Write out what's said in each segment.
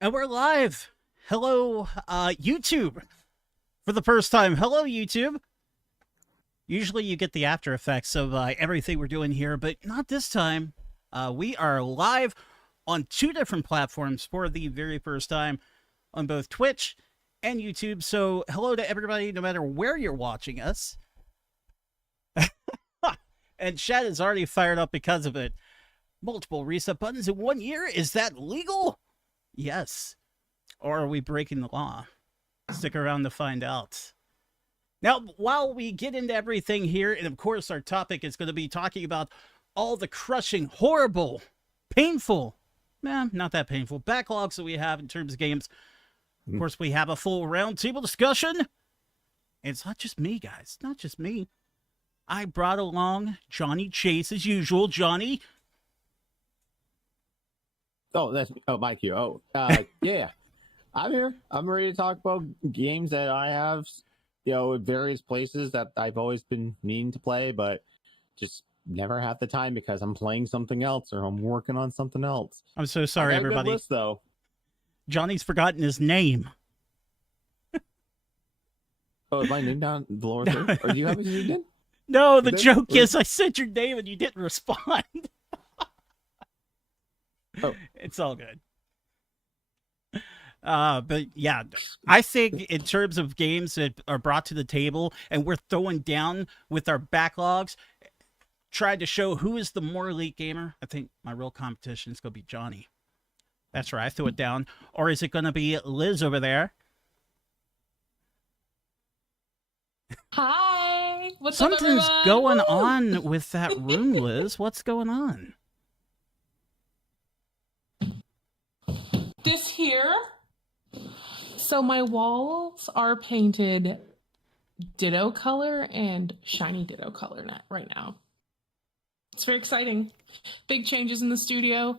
And we're live. Hello, YouTube. For the first time, hello, YouTube. Usually you get the after effects of everything we're doing here, but not this time. We are live on 2 different platforms for the very first time on both Twitch and YouTube. So hello to everybody, no matter where you're watching us. And chat is already fired up because of it. Multiple reset buttons in 1 year? Is that legal? Yes. Or are we breaking the law? Stick around to find out. Now, while we get into everything here, and of course our topic is going to be talking about all the crushing, horrible, painful, not that painful, backlogs that we have in terms of games. Of course, we have a full roundtable discussion. And it's not just me, guys. Not just me. I brought along Johnny Chase as usual. Johnny. Oh, Mike here. Yeah, I'm here. I'm ready to talk about games that I have, at various places that I've always been meaning to play, but just never have the time because I'm playing something else or I'm working on something else. I'm so sorry, everybody. Good list, though. Johnny's forgotten his name. Oh, is my name down the lower third? Or do you have it again? No, the joke is I said your name and you didn't respond. Oh. It's all good. But yeah, I think in terms of games that are brought to the table and we're throwing down with our backlogs, tried to show who is the more elite gamer. I think my real competition is going to be Johnny. That's right, I threw it down. Or is it going to be Liz over there? Hi. What's Something's up, everyone? going Woo! on with that room, Liz. What's going on? This here. So my walls are painted ditto color and shiny ditto color right now. It's very exciting. Big changes in the studio.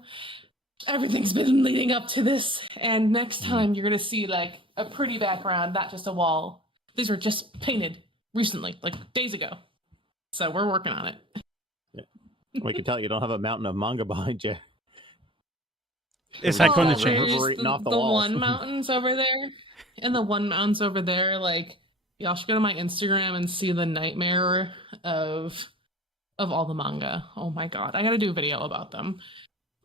Everything's been leading up to this. And next time you're going to see like a pretty background, not just a wall. These were just painted recently, like days ago. So we're working on it. Yeah. We can tell you don't have a mountain of manga behind you. Is that going to change? The one mountains over there, and the one mountains over there, like, y'all should go to my Instagram and see the nightmare of all the manga. Oh my god, I gotta do a video about them.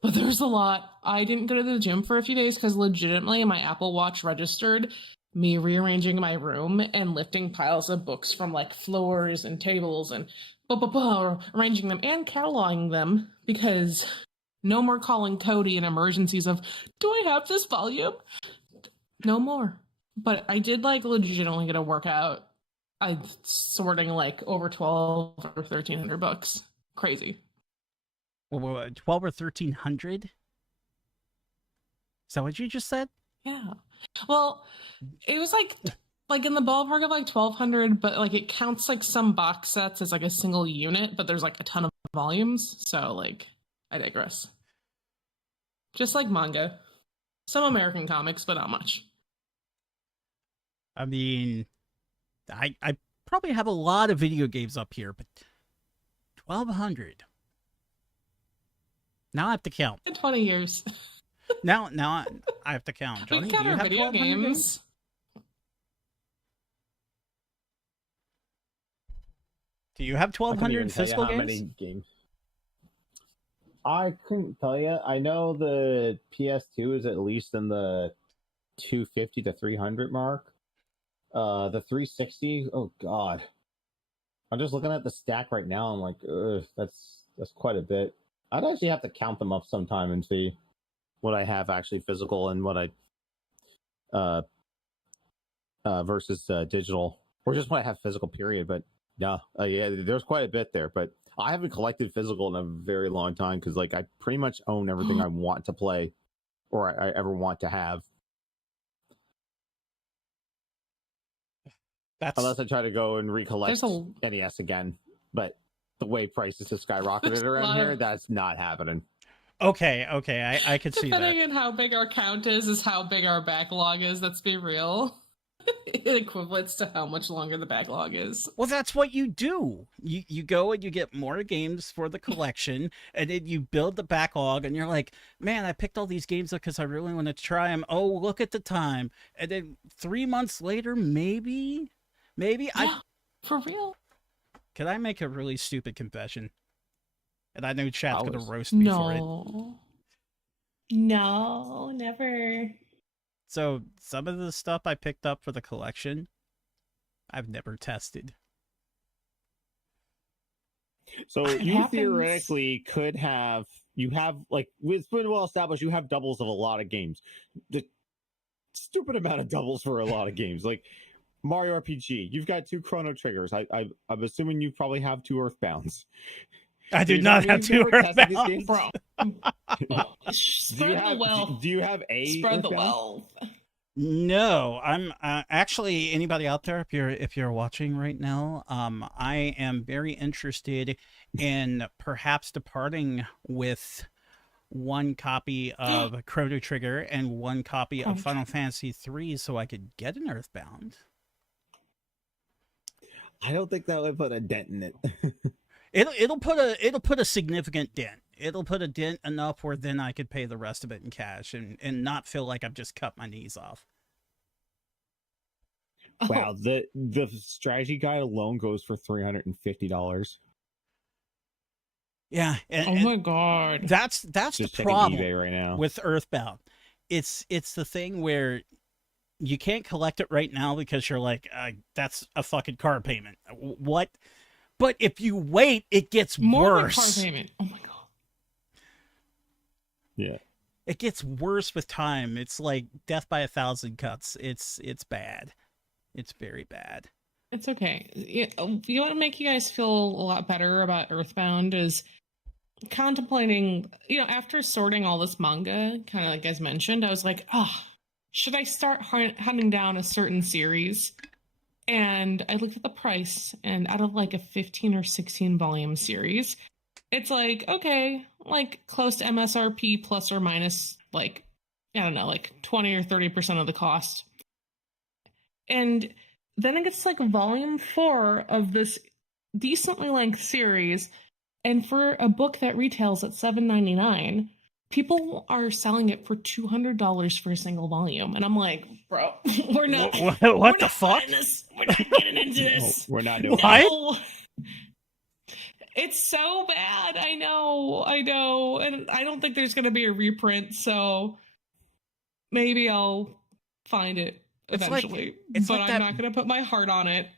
But there's a lot. I didn't go to the gym for a few days because legitimately my Apple Watch registered me rearranging my room and lifting piles of books from like floors and tables and arranging them and cataloging them because no more calling Cody in emergencies of, do I have this volume? No more. But I did like legitimately get a workout. I'm sorting like over 12 or 1,300 books. Crazy. 12 or 1,300? Is that what you just said? Yeah. Well, it was like in the ballpark of like 1,200, but like it counts like some box sets as like a single unit, but there's like a ton of volumes. So like, I digress. Just like manga. Some American comics, but not much. I mean, I probably have a lot of video games up here, but 1,200. Now I have to count. In 20 years. Now I have to count. Johnny, We count do you our have video 1,200 games. Do you have 1,200 physical how games? many games? I couldn't tell you. I know the PS2 is at least in the 250 to 300 mark. The 360, oh god. I'm just looking at the stack right now. I'm like, ugh, that's quite a bit. I'd actually have to count them up sometime and see what I have actually physical and what I versus digital, or just what I have physical. Period. But yeah, there's quite a bit there. But I haven't collected physical in a very long time because, like, I pretty much own everything I want to play or I ever want to have. That's Unless I try to go and recollect There's NES again. But the way prices have skyrocketed There's a around lot here, of- that's not happening. okay. I could see that. depending on how big our count is how big our backlog is. Let's be real. It equates to how much longer the backlog is. Well, that's what you do. You go and you get more games for the collection, and then you build the backlog, and you're like, man, I picked all these games up because I really want to try them. Oh, look at the time. And then 3 months later, maybe Yeah, for real. Can I make a really stupid confession? And I know chat's going to Always. roast me for it. No, never. So some of the stuff I picked up for the collection, I've never tested. So It you happens. theoretically could have, like, it's been well established, you have doubles of a lot of games. The stupid amount of doubles for a lot of games. Like Mario RPG, you've got 2 Chrono Triggers. I'm assuming you probably have 2 Earthbounds. I do You not know, have you've 2 never tested these Earthbounds. games? Bro. Spread the wealth. Do you have a Spread the Earthbound? wealth. No, I'm actually anybody out there if you're watching right now, I am very interested in perhaps departing with 1 copy of Chrono Trigger and 1 copy of Final Fantasy 3 so I could get an Earthbound. I don't think that would put a dent in it. It'll put a significant dent. It'll put a dent enough where then I could pay the rest of it in cash and not feel like I've just cut my knees off. Wow, the strategy guide alone goes for $350. Yeah, Oh my god. that's the Just checking problem eBay right now. with Earthbound. It's the thing where you can't collect it right now because you're like, that's a fucking car payment. What? But if you wait, it gets More than worse. car payment. Oh my god. Yeah. It gets worse with time. It's like death by 1,000 cuts. It's bad. It's very bad. It's okay. You know what would make you guys feel a lot better about Earthbound is contemplating, after sorting all this manga, kind of like guys mentioned, I was like, oh, should I start hunting down a certain series? And I looked at the price, and out of like a 15 or 16 volume series, it's like, okay, like close to MSRP plus or minus, like, I don't know, like 20 or 30% of the cost. And then it gets like volume 4 of this decently length series, and for a book that retails at $7.99, people are selling it for $200 for a single volume, and I'm like, bro, we're not. What the fuck? We're not getting into this. We're not doing What? No. It's so bad. I know, and I don't think there's gonna be a reprint, so maybe I'll find it eventually. It's but like I'm that- not gonna put my heart on it.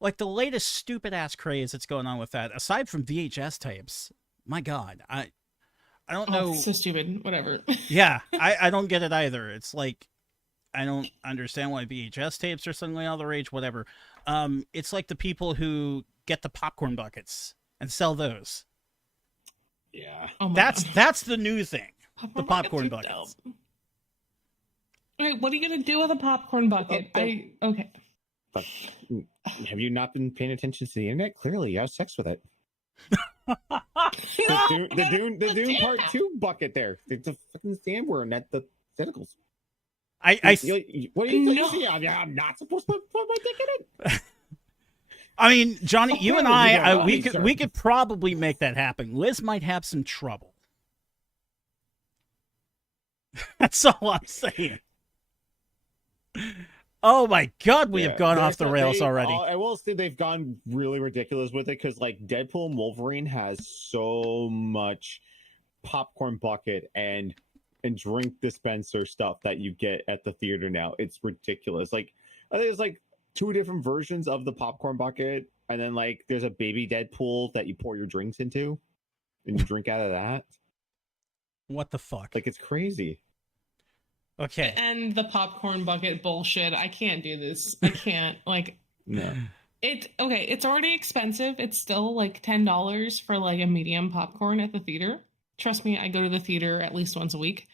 Like the latest stupid ass craze that's going on with that, aside from VHS tapes, my God, I don't know. Oh, so stupid. Whatever. Yeah, I don't get it either. It's like, I don't understand why VHS tapes are suddenly all the rage, whatever. It's like the people who get the popcorn buckets and sell those. Yeah. Oh my That's God. the new thing. The Popcorn popcorn buckets are buckets. dope. All right, what are you gonna do with a popcorn bucket? Okay. But have you not been paying attention to the internet? Clearly, you have sex with it. The Dune Part 2 bucket there. It's a fucking sandworm at the tentacles. I What do you No. think? I'm not supposed to put my dick in it? I mean, Johnny, you and Apparently you I, don't we know, could sir. we could probably make that happen. Liz might have some trouble. That's all I'm saying. Oh my God, we have gone off the rails already. I will say they've gone really ridiculous with it because, like, Deadpool and Wolverine has so much popcorn bucket and drink dispenser stuff that you get at the theater now. It's ridiculous. Like, I think there's like 2 different versions of the popcorn bucket, and then like there's a baby Deadpool that you pour your drinks into, and you drink out of that. What the fuck? Like, it's crazy. Okay. And the popcorn bucket bullshit. I can't do this. I can't. Like, No. it's already expensive. It's still like $10 for like a medium popcorn at the theater. Trust me, I go to the theater at least once a week.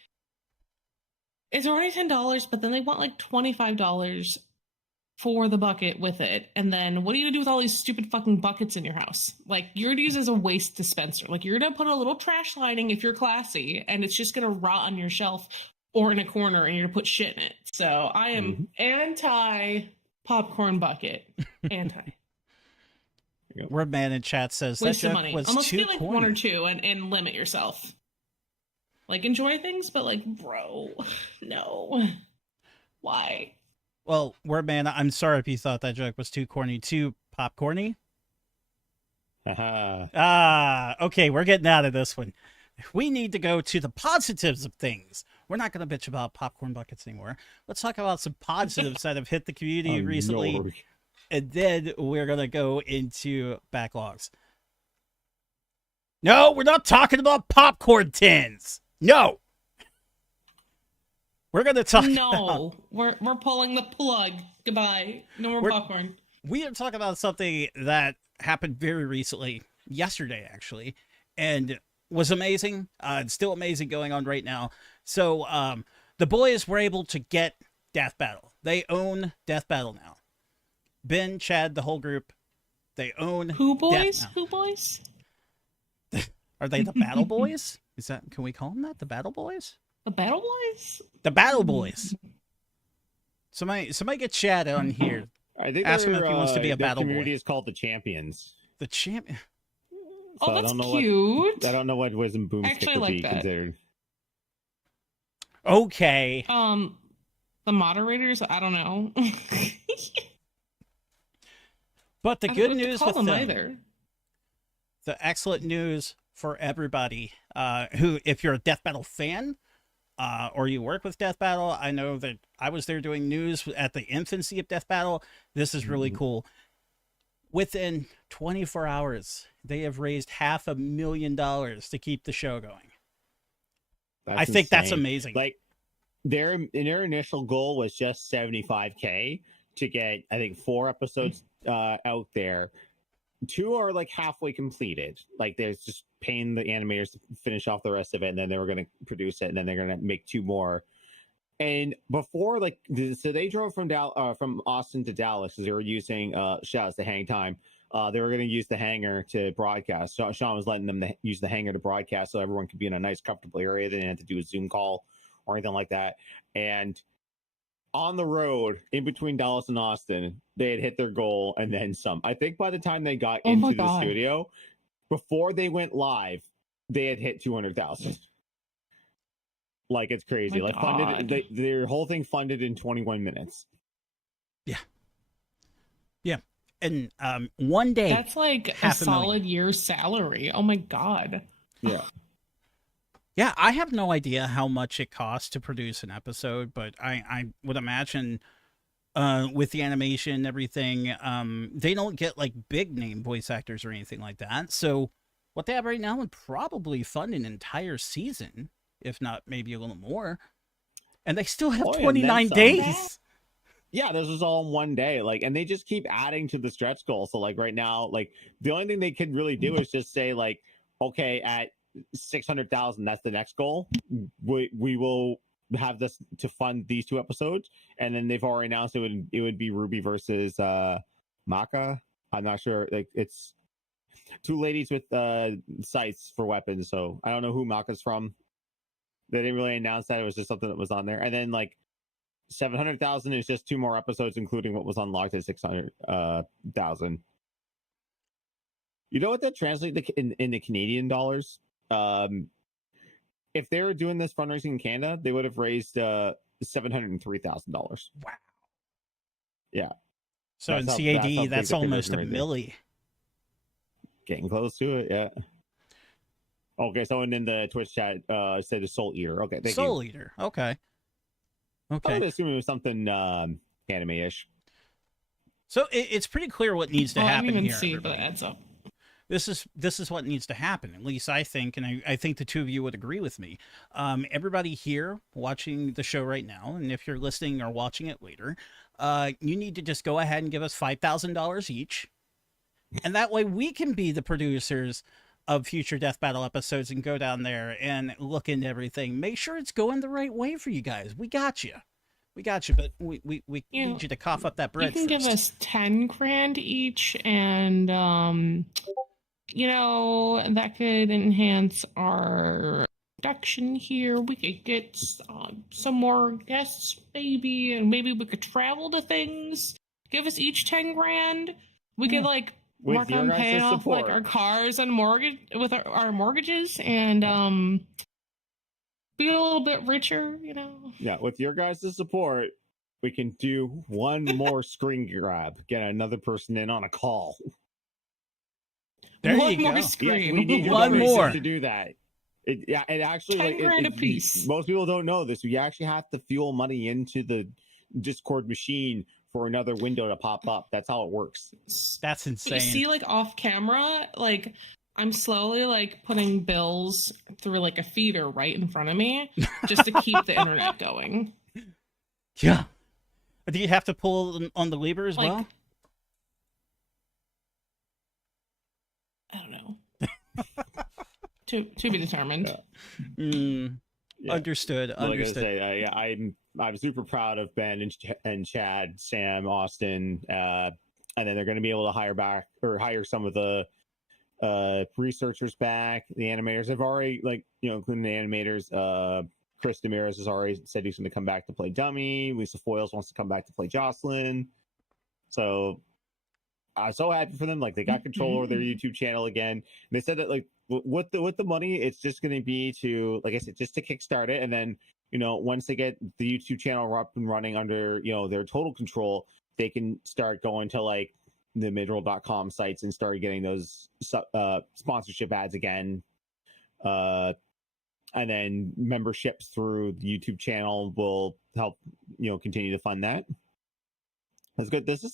It's already $10, but then they want like $25 for the bucket with it. And then what are you gonna do with all these stupid fucking buckets in your house? Like, you're gonna use as a waste dispenser. Like, you're gonna put a little trash lining if you're classy, and it's just gonna rot on your shelf or in a corner, and you're gonna put shit in it. So I am anti popcorn bucket. Anti. Wordman in chat says Waste that of joke money. was Unless too you get like corny. one or two and limit yourself. Like, enjoy things, but like, bro, no. Why? Well, Wordman, I'm sorry if you thought that joke was too corny, too popcorny. Okay, we're getting out of this one. We need to go to the positives of things. We're not going to bitch about popcorn buckets anymore. Let's talk about some positives that have hit the community recently. No. And then we're going to go into backlogs. No, we're not talking about popcorn tins. No. We're going to talk No, we're pulling the plug. Goodbye. No more popcorn. We are talking about something that happened very recently, yesterday actually, and was amazing. It's still amazing going on right now. So the boys were able to get Death Battle. They own Death Battle now. Ben, Chad, the whole group, they own Who boys? Death Who boys? Are they the Battle Boys? Is that, can we call them that? The Battle Boys? The Battle Boys? The Battle Boys. Somebody get Chad on here. I think Ask him if he wants to be a their battle community boy. is called the Champions. The champion. Oh, So I that's don't know cute. I don't know what Wisdom I Boomstick actually would like be that. considered. Okay. The moderators, I don't know. But the I don't good know what to news call with them them, either. the excellent news for everybody who, if you're a Death Battle fan, or you work with Death Battle, I know that I was there doing news at the infancy of Death Battle. This is really cool. Within 24 hours, they have raised $500,000 to keep the show going. I think that's insane. amazing. Like their initial goal was just 75K to get, I think, 4 episodes out there. 2 are like halfway completed. Like there's just paying the animators to finish off the rest of it, and then they were going to produce it, and then they're going to make 2 more. And before, like, so they drove from Austin to Dallas because they were using shouts the hang time. They were going to use the hangar to broadcast. So Sean was letting them use the hangar to broadcast so everyone could be in a nice, comfortable area. They didn't have to do a Zoom call or anything like that. And on the road, in between Dallas and Austin, they had hit their goal and then some. I think by the time they got into the studio, before they went live, they had hit 200,000. Like, it's crazy. Like, funded, their whole thing funded in 21 minutes. Yeah. Yeah. And one day. That's like a solid year's salary. Oh my God. Yeah. Yeah, I have no idea how much it costs to produce an episode, but I would imagine with the animation and everything, they don't get like big name voice actors or anything like that. So what they have right now would probably fund an entire season, if not maybe a little more. And they still have 29 days. Yeah, this was all in one day. Like, and they just keep adding to the stretch goal. So like right now, like the only thing they can really do is just say like, okay, at 600,000, that's the next goal. We will have this to fund these 2 episodes, and then they've already announced it would be Ruby versus Maka. I'm not sure. Like, it's 2 ladies with sights for weapons, so I don't know who Maka's from. They didn't really announce that. It was just something that was on there, and then like 700,000 is just 2 more episodes, including what was unlocked at 600,000. You know what that translates in the Canadian dollars? If they were doing this fundraising in Canada, they would have raised $703,000. Wow. Yeah. So in CAD, that's almost a milli. Getting close to it, yeah. Okay, someone in the Twitch chat said a Soul Eater. Okay, thank you. Soul Eater. Okay. Okay. I would assume it was something anime-ish. So it's pretty clear what needs to happen I didn't here. even see the adds up. This is what needs to happen. At least I think, and I think the 2 of you would agree with me. Everybody here watching the show right now, and if you're listening or watching it later, you need to just go ahead and give us $5,000 each, and that way we can be the producers of future Death Battle episodes and go down there and look into everything. Make sure it's going the right way for you guys. We got you. We got you, but we You know, need you to cough up that you bread can give first. us 10 grand each, and that could enhance our production here. We could get some more guests, maybe, and maybe we could travel to things. Give us each 10 grand. We could like With work your on guys' paying off like support. our cars and mortgage with our mortgages, and be a little bit richer. Yeah, with your guys' support, we can do one more screen grab. Get another person in on a call. There One you more go. screen. Yes, we need your One donations more. to do that. It actually 10 like grand a piece. most people don't know this. We actually have to fuel money into the Discord machine for another window to pop up. That's how it works. That's But you insane. see, like off camera, like I'm slowly like putting bills through like a feeder right in front of me just to keep the internet going. Yeah. Do you have to pull on the lever as Like, well? I don't know. to be determined. Yeah. Understood. Like I Understood. say, I'm super proud of Ben and Chad, Sam, Austin, and then they're going to be able to hire some of the researchers back. The animators have already including the animators. Chris Demiris has already said he's going to come back to play Dummy. Lisa Foyles wants to come back to play Jocelyn. So I'm so happy for them. Like they got control over their YouTube channel again. And they said that like with the money, it's just going to be to, like I said, just to kickstart it, and then once they get the YouTube channel up and running under their total control, they can start going to like the midroll.com sites and start getting those sponsorship ads again. And then memberships through the YouTube channel will help continue to fund that. That's good. This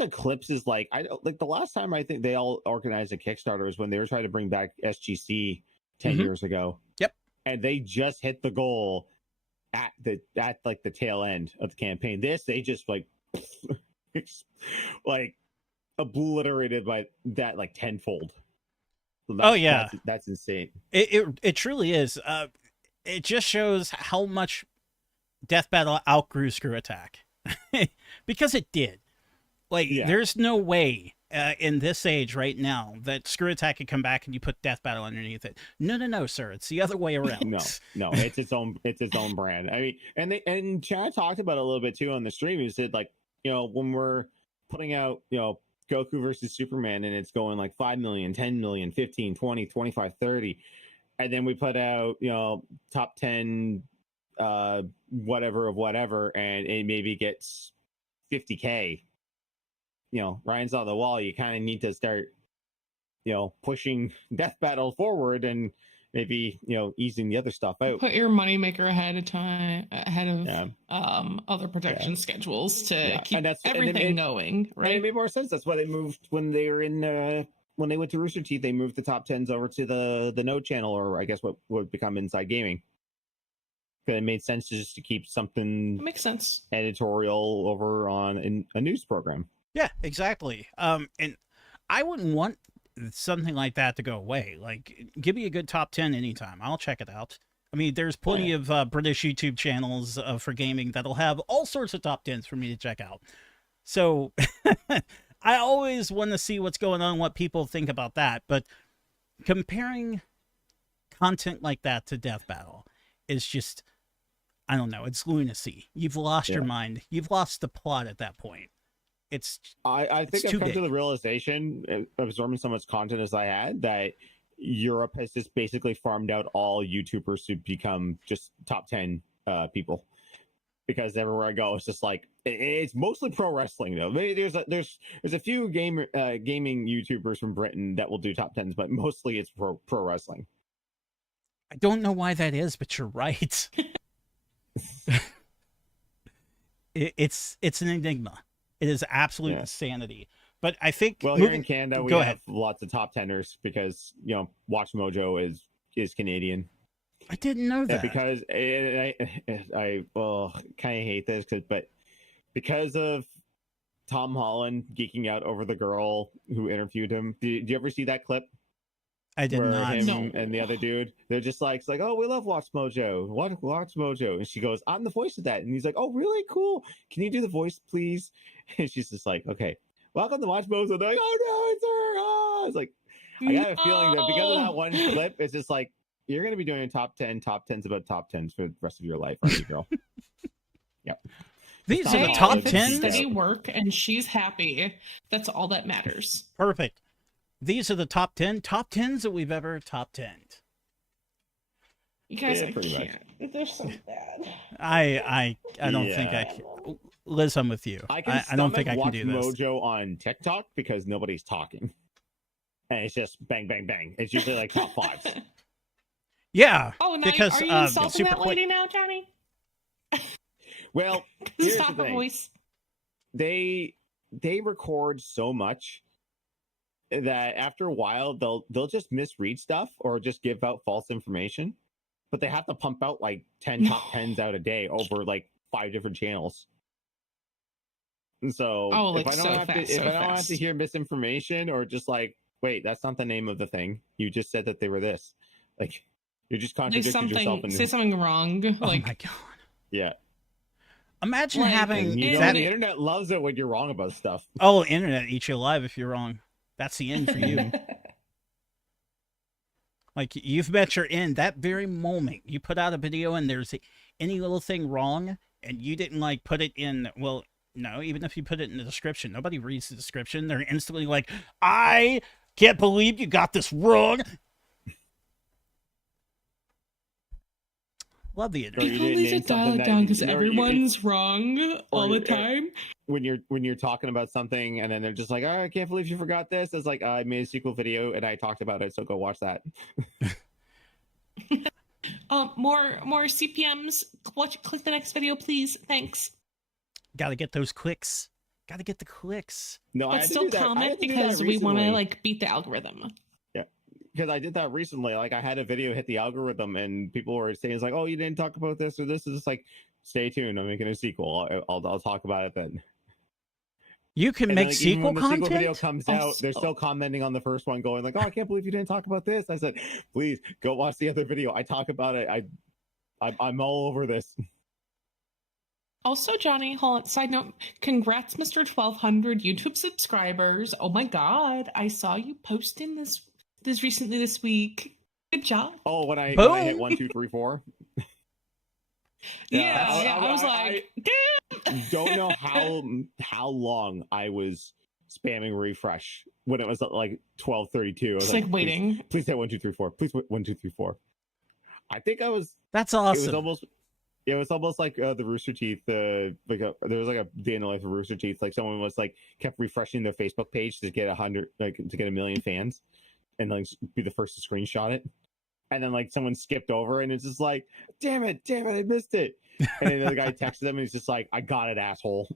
Eclipse is like the last time I think they all organized a Kickstarter is when they were trying to bring back SGC 10 years ago. Yep. And they just hit the goal at the tail end of the campaign. They just like obliterated by that like tenfold. Oh yeah, that's insane. It truly is. It just shows how much Death Battle outgrew Screw Attack, because it did. Like, there's no way in this age right now that Screw Attack could come back and you put Death Battle underneath it. No, sir. It's the other way around. No, it's its own brand. I mean, and Chad talked about it a little bit too on the stream. He said like, when we're putting out, Goku versus Superman and it's going like 5 million, 10 million, 15, 20, 25, 30. And then we put out, top 10 whatever, and it maybe gets 50K. Ryan's on the wall. You kind of need to start, pushing Death Battle forward and maybe, easing the other stuff out. Put your moneymaker ahead of other production schedules to keep everything going. Right? It made more sense. That's why they moved when they were when they went to Rooster Teeth. They moved the top 10s over to the Node channel, or I guess what would become Inside Gaming. It made sense just to keep something editorial over on a news program. Yeah, exactly. And I wouldn't want something like that to go away. Like, give me a good top 10 anytime. I'll check it out. I mean, there's plenty of British YouTube channels for gaming that'll have all sorts of top 10s for me to check out. So I always want to see what's going on, what people think about that. But comparing content like that to Death Battle is just, I don't know, it's lunacy. You've lost your mind. You've lost the plot at that point. I think I've come to the realization, absorbing so much content as I had, that Europe has just basically farmed out all YouTubers to become just top 10 people. Because everywhere I go, it's just like it's mostly pro wrestling though. There's a few gaming YouTubers from Britain that will do top 10s, but mostly it's pro wrestling. I don't know why that is, but you're right. It's an enigma. It is absolute insanity. But I think here in Canada we have lots of top 10ers because Watch Mojo is Canadian. I didn't know that. Because I kind of hate this because of Tom Holland geeking out over the girl who interviewed him. Did you ever see that clip? I did where not. him No. and the other dude, they're just like, it's like, oh, we love Watch Mojo. Watch Mojo. And she goes, I'm the voice of that. And he's like, oh, really? Cool. Can you do the voice, please? And she's just like, okay, welcome to Watch Mojo. They're like, oh, no, it's her. Oh. It's like, I got a feeling that because of that one clip, it's just like, you're going to be doing a top 10s about top 10s for the rest of your life, aren't you, girl? Yep. These are Hey, the top if it's 10s. steady work and she's happy, that's all that matters. Perfect. These are the top 10s that we've ever top 10'd. You guys, Yeah, I pretty much. can't. They're so bad. I don't think I can. Liz, I'm with you. I don't think I can Watch do this. Mojo on TikTok because nobody's talking. And it's just bang, bang, bang. It's usually like top 5s. Yeah. Oh, now because are you insulting super that quick. lady now, Johnny? Well, This here's is the not her thing. voice. They record so much that after a while they'll just misread stuff or just give out false information. But they have to pump out like 10 top 10s out a day over like 5 different channels. And so Oh, if like I don't so have fast, to if so I don't have fast. to hear misinformation or just like, wait, that's not the name of the thing. You just said that they were this. Like you just contradicted yourself. Say something wrong. Oh Like, my god. Yeah. Imagine Like, having And you know, that. the internet loves it when you're wrong about stuff. Oh, internet eats you alive if you're wrong. That's the end for you. Like, you've met your end that very moment. You put out a video and there's any little thing wrong and you didn't, like, put it in, well, no, even if you put it in the description, nobody reads the description. They're instantly like, I can't believe you got this wrong. Love the Or internet. people you didn't need to name something dial it that down you- because or you- everyone's wrong all the or- time. When you're talking about something and then they're just like, oh, I can't believe you forgot this. It's like, I made a sequel video and I talked about it, so go watch that. More CPMs. Click the next video, please. Thanks. Gotta get those clicks. Gotta get the clicks. No, I But had to still do that. I comment had to do that because we want to recently. like beat the algorithm. Because I did that recently. Like I had a video hit the algorithm and people were saying it's like, oh, you didn't talk about this or this. Is just like, stay tuned. I'm making a sequel. I'll talk about it then. You can And make then, like, even sequel when the sequel video content? comes Oh, out, they're so- still commenting on the first one, going like, "Oh, I can't believe you didn't talk about this." I said, "Please go watch the other video. I talk about it. I'm all over this." Also, Johnny, hold on. Side note, congrats, Mr. 1200 YouTube subscribers. Oh my god, I saw you posting this recently this week. Good job. Oh, when I hit Boom. 1, 2, 3, 4. Yeah, I- I was I- like, damn. Don't know how long I was spamming refresh when it was like 12:32. I was Just like waiting. Please hit 1, 2, 3, 4. Please 1, 2, 3, 4. I think I was. That's It was awesome. almost. It was almost like the Rooster Teeth. There was like a day in the life of Rooster Teeth. Like someone was like kept refreshing their Facebook page to get 100, like to get 1 million fans, and like be the first to screenshot it. And then like someone skipped over, and it's just like, damn it, I missed it. And then the guy texted them, and he's just like, I got it, asshole.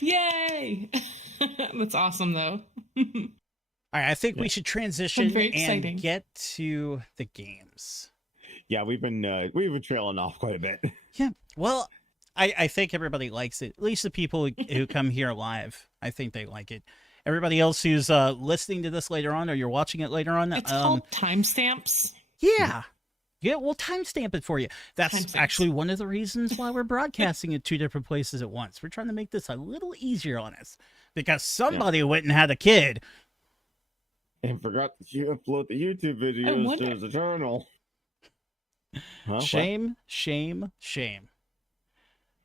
Yay! That's awesome, though. All right, I think we Yeah. should transition very and exciting. get to the games. Yeah, we've been trailing off quite a bit. Yeah, well, I think everybody likes it. At least the people who come here live, I think they like it. Everybody else who's listening to this later on, or you're watching it later on, It's called timestamps. yeah, we'll timestamp it for you. That's Timestamps. actually one of the reasons why we're broadcasting at 2 different places at once. We're trying to make this a little easier on us because somebody went and had a kid. And forgot that you upload the YouTube videos wonder- to the channel. Well, Shame.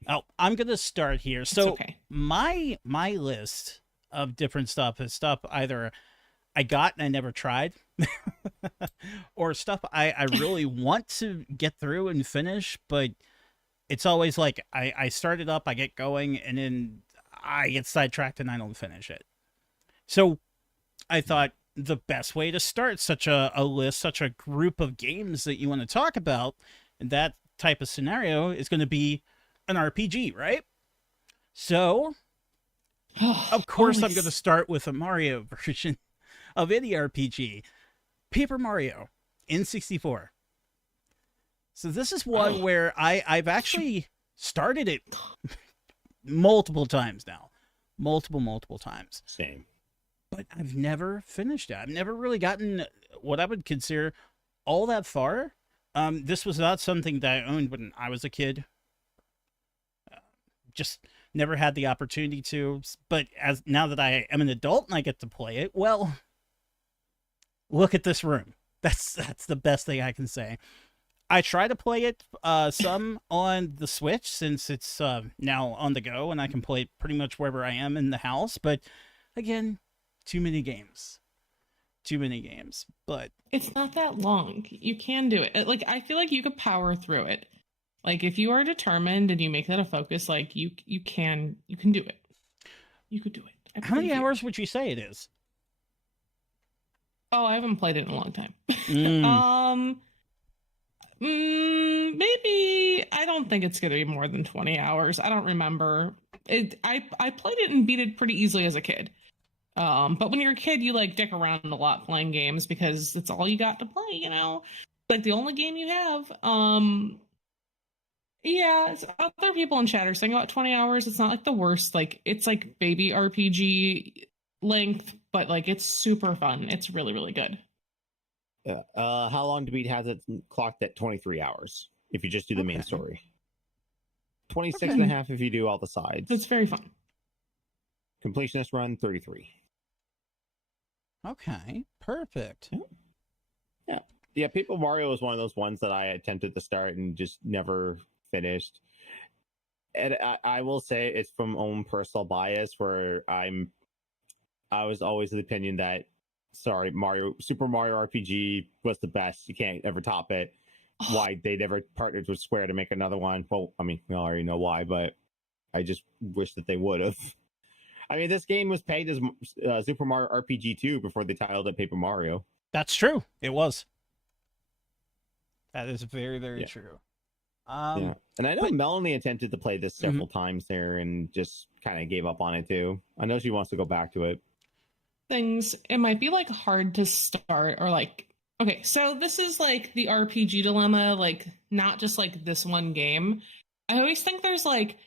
Oh, I'm gonna start here. It's So okay. my list of different stuff is stuff either I got and I never tried, or stuff I really want to get through and finish, but it's always like I start it up, I get going, and then I get sidetracked and I don't finish it. So I thought the best way to start such a list, such a group of games that you want to talk about in that type of scenario is going to be an RPG, right? So, of course, I'm going to start with a Mario version of any RPG. Paper Mario N64. So this is one where I've actually started it multiple times now. Multiple times. Same. but I've never finished it. I've never really gotten what I would consider all that far. This was not something that I owned when I was a kid. Just never had the opportunity to. But as now that I am an adult and I get to play it, well, look at this room. That's the best thing I can say. I try to play it some on the Switch since it's now on the go and I can play it pretty much wherever I am in the house. But again, too many games. But it's not that long. You can do it. Like, I feel like you could power through it. Like, if you are determined and you make that a focus, like, you can do it. You could do it. How many hours would you say it is? Oh, I haven't played it in a long time. Maybe, I don't think it's going to be more than 20 hours. I don't remember. I played it and beat it pretty easily as a kid. But when you're a kid, you like dick around a lot playing games because it's all you got to play, you know? Like the only game you have. Yeah, other people in chat are saying about 20 hours. It's not like the worst. Like, it's like baby RPG length, but like it's super fun. It's really, really good. How long to beat has it clocked at 23 hours if you just do the main story. 26 and a half if you do all the sides. It's very fun. Completionist run 33. Okay, perfect. Yeah, Paper Mario was one of those ones that I attempted to start and just never finished. And I will say it's from own personal bias where I was always of the opinion that Super Mario RPG was the best. You can't ever top it. Why they never partnered with Square to make another one? Well, I mean, we already know why, but I just wish that they would have. I mean, this game was pegged as Super Mario RPG 2 before they titled it Paper Mario. That's true. It was. That is very, very true. Yeah. And I know Melanie attempted to play this several times there and just kind of gave up on it too. I know she wants to go back to it. It might be like hard to start or like, okay, so this is like the RPG dilemma, like not just like this one game. I always think there's like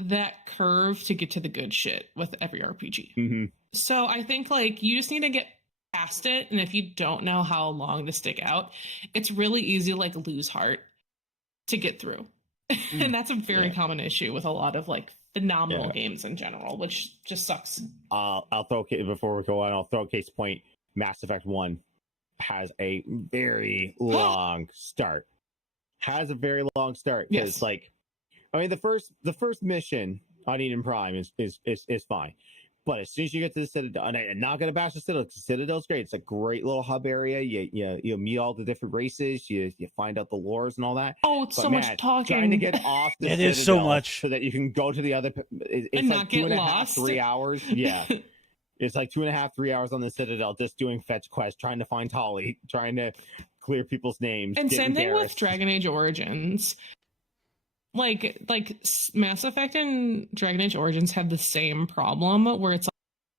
that curve to get to the good shit with every RPG. Mm-hmm. So I think like you just need to get past it, and if you don't know how long to stick out, it's really easy to like lose heart to get through. And that's a very common issue with a lot of like phenomenal games in general, which just sucks. I'll throw before we go on. I'll throw a case point. Mass Effect 1 has a very long start. Because like, I mean, the first mission on Eden Prime is fine. But as soon as you get to the Citadel, and I'm not going to bash the Citadel, because Citadel's great. It's a great little hub area. You meet all the different races. You find out the lores and all that. Oh, it's so much talking. Trying to get off the It Citadel is so much. so that you can go to the other. It's and like not get 2.5, 3 hours. Yeah. It's like 2.5, 3 hours on the Citadel just doing fetch quests, trying to find Tali, trying to clear people's names. And same thing with Dragon Age Origins. Like Mass Effect and Dragon Age Origins have the same problem where it's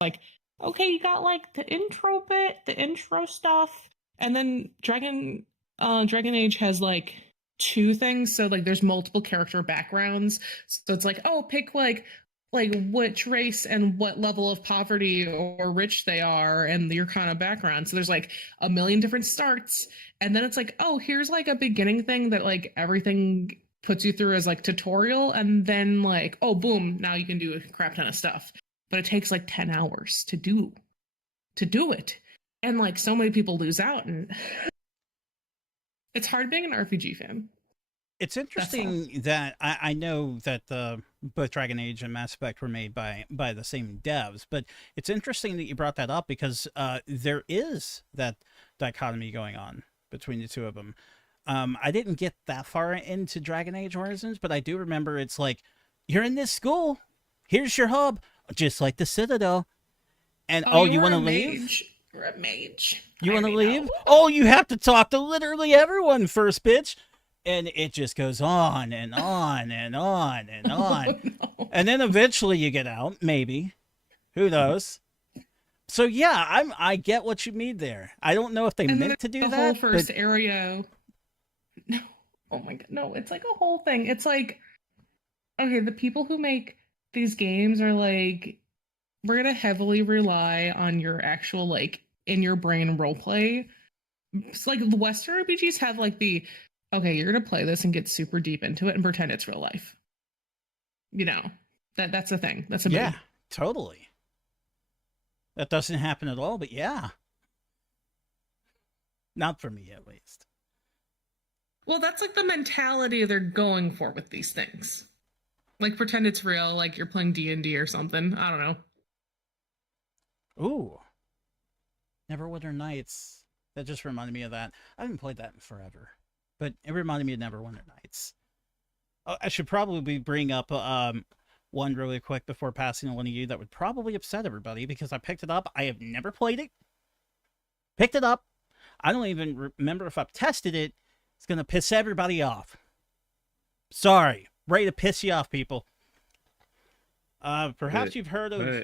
like, okay, you got like the intro bit, the intro stuff, and then Dragon Age has like two things. So like there's multiple character backgrounds. So it's like, oh, pick like which race and what level of poverty or rich they are and your kind of background. So there's like a million different starts. And then it's like, oh, here's like a beginning thing that like everything puts you through as like tutorial. And then like, oh, boom, now you can do a crap ton of stuff. But it takes like 10 hours to do it. And like so many people lose out, and it's hard being an RPG fan. It's interesting that I know that both Dragon Age and Mass Effect were made by the same devs, but it's interesting that you brought that up because there is that dichotomy going on between the two of them. I didn't get that far into Dragon Age Origins, but I do remember it's like, you're in this school, here's your hub, just like the Citadel, and you want to leave? You're a mage. You want to leave? Oh, you have to talk to literally everyone first, bitch. And it just goes on and on and on and on. No. And then eventually you get out, maybe. Who knows? So yeah, I get what you mean there. I don't know if they meant to do that. The whole first area. No. Oh my god. No, it's like a whole thing. It's like, okay, the people who make these games are like we're gonna heavily rely on your actual like in your brain role play. It's like the Western RPGs have like the okay, you're gonna play this and get super deep into it and pretend it's real life. You know, that's a thing. That's a Yeah, big. totally. That doesn't happen at all, but yeah. Not for me, at least. Well, that's like the mentality they're going for with these things. Like pretend it's real, like you're playing D&D or something. I don't know. Ooh. Neverwinter Nights. That just reminded me of that. I haven't played that in forever. But it reminded me of Neverwinter Nights. I should probably bring up one really quick before passing to one of you that would probably upset everybody because I picked it up. I have never played it. Picked it up. I don't even remember if I've tested it. It's going to piss everybody off. Sorry. Ready to piss you off, people. Perhaps you've heard of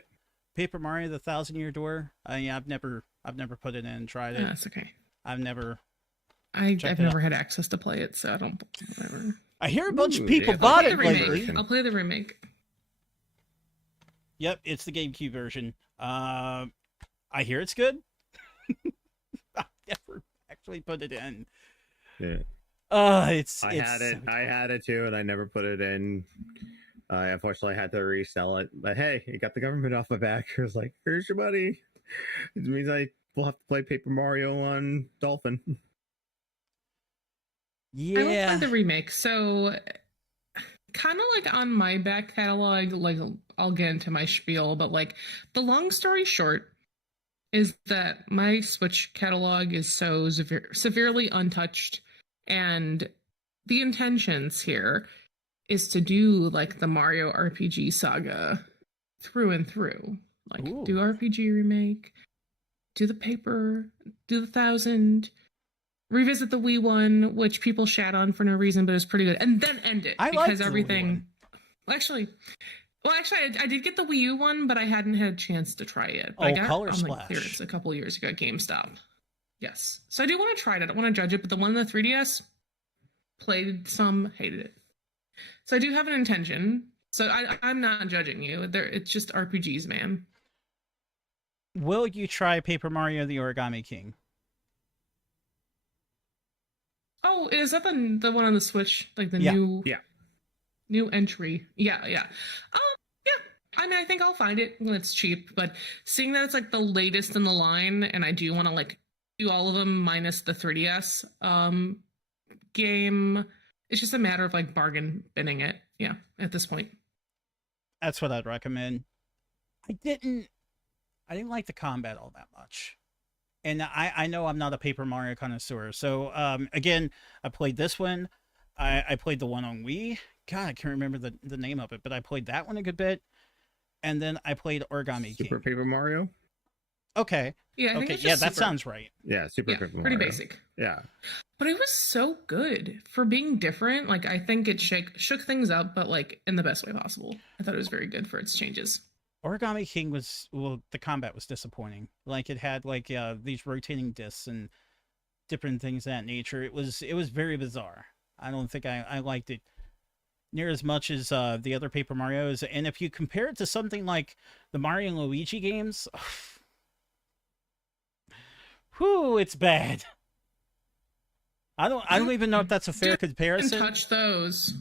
Paper Mario: The Thousand-Year Door. Yeah, I've never put it in and tried it. That's okay. I've never had access to play it, so I don't. Whatever. I hear a bunch of people bought it lately. I'll play the remake. Yep, it's the GameCube version. I hear it's good. I've never actually put it in. Yeah. I had it too, and I never put it in. I unfortunately had to resell it. But hey, it got the government off my back. It was like, here's your money. It means I will have to play Paper Mario on Dolphin. I will Yeah. play the remake. So, kind of like on my back catalog, like I'll get into my spiel, but like the long story short is that my Switch catalog is so severely untouched, and the intentions here is to do like the Mario RPG saga through and through. Like Ooh. do RPG remake, do the paper, do the 1000, revisit the Wii one, which people shat on for no reason, but is pretty good, and then end it because everything. Actually, I did get the Wii U one, but I hadn't had a chance to try it. But I got Color on Splash. clearance a couple of years ago at GameStop. Yes, so I do want to try it. I don't want to judge it, but the one in the 3DS, played some, hated it. So I do have an intention. So I'm not judging you. It's just RPGs, man. Will you try Paper Mario: The Origami King? Oh, is that the one on the Switch? Like the new entry? Yeah. Yeah. I mean, I think I'll find it when it's cheap. But seeing that it's like the latest in the line, and I do want to like do all of them minus the 3DS game. It's just a matter of like bargain binning it. Yeah, at this point. That's what I'd recommend. I didn't like the combat all that much. And I know I'm not a Paper Mario connoisseur. So, again, I played this one. I played the one on Wii. God, I can't remember the name of it, but I played that one a good bit. And then I played Origami King. Super Paper Mario? Okay. Yeah, I think okay. it's Yeah, just that super. sounds right. Yeah, Super Paper Mario. Pretty basic. Yeah. But it was so good for being different. Like, I think it shook things up, but like in the best way possible. I thought it was very good for its changes. Origami King the combat was disappointing. Like, it had like these rotating discs and different things of that nature. It was very bizarre. I don't think I liked it near as much as the other Paper Marios. And if you compare it to something like the Mario and Luigi games, whew, it's bad. I don't even know if that's a fair comparison. Touch those.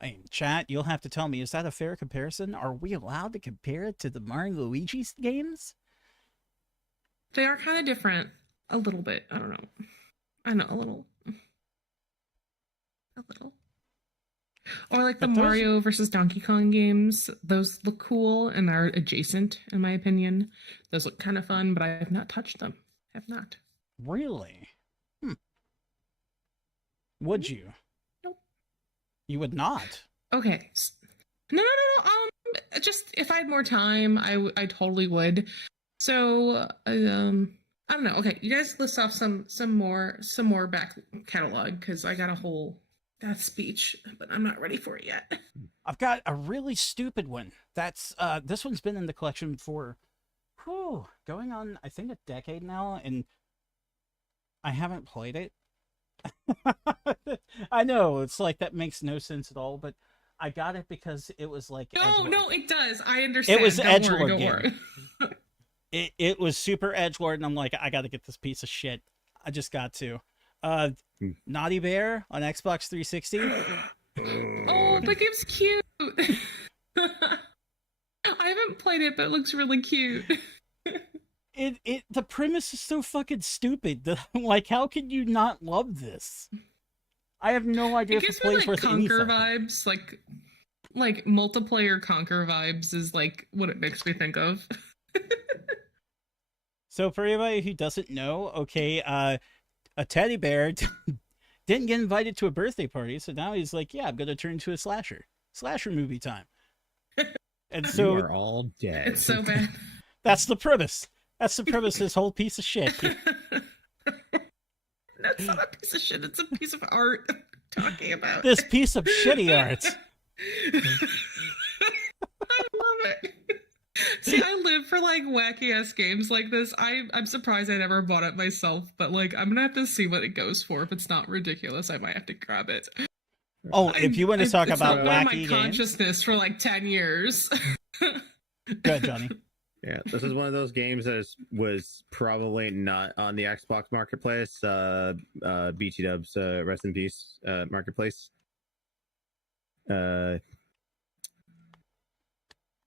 I mean, chat, you'll have to tell me, is that a fair comparison? Are we allowed to compare it to the Mario and Luigi games? They are kind of different. A little bit. I don't know. I know, a little. Or like the Mario versus Donkey Kong games. Those look cool and are adjacent, in my opinion. Those look kind of fun, but I have not touched them. Have not. Really? Would you? Nope. You would not? Okay. No. Just if I had more time, I totally would. So, I don't know. Okay, you guys list off some more back catalog, because I got a whole speech, but I'm not ready for it yet. I've got a really stupid one. That's this one's been in the collection for going on I think a decade now, and I haven't played it. I know, it's like that makes no sense at all, but I got it because it was like No, edgelord. no, it does. I understand. It was Don't edgelord worry, don't game. worry. It was super edgelord, and I'm like, I got to get this piece of shit. I just got to. Naughty Bear on Xbox 360. Oh, the game's cute. I haven't played it, but it looks really cute. The premise is so fucking stupid. Like, how can you not love this? I have no idea It if gives it plays me like worth anything. Conquer vibes, like multiplayer Conquer vibes is like what it makes me think of. So for anybody who doesn't know, okay, a teddy bear didn't get invited to a birthday party, so now he's like, yeah, I'm gonna turn into a slasher movie time. And so You are all dead. It's so bad. that's the premise. That's the premise of this whole piece of shit. That's not a piece of shit. It's a piece of art I'm talking about. This piece of shitty art. I love it. See, I live for like wacky ass games like this. I'm surprised I never bought it myself, but like I'm gonna have to see what it goes for. If it's not ridiculous, I might have to grab it. Oh, if you want to talk It's about not been in wacky my games, consciousness for like 10 years. good, Johnny. Yeah, this is one of those games that was probably not on the Xbox Marketplace. BT Dubs, rest in peace, Marketplace.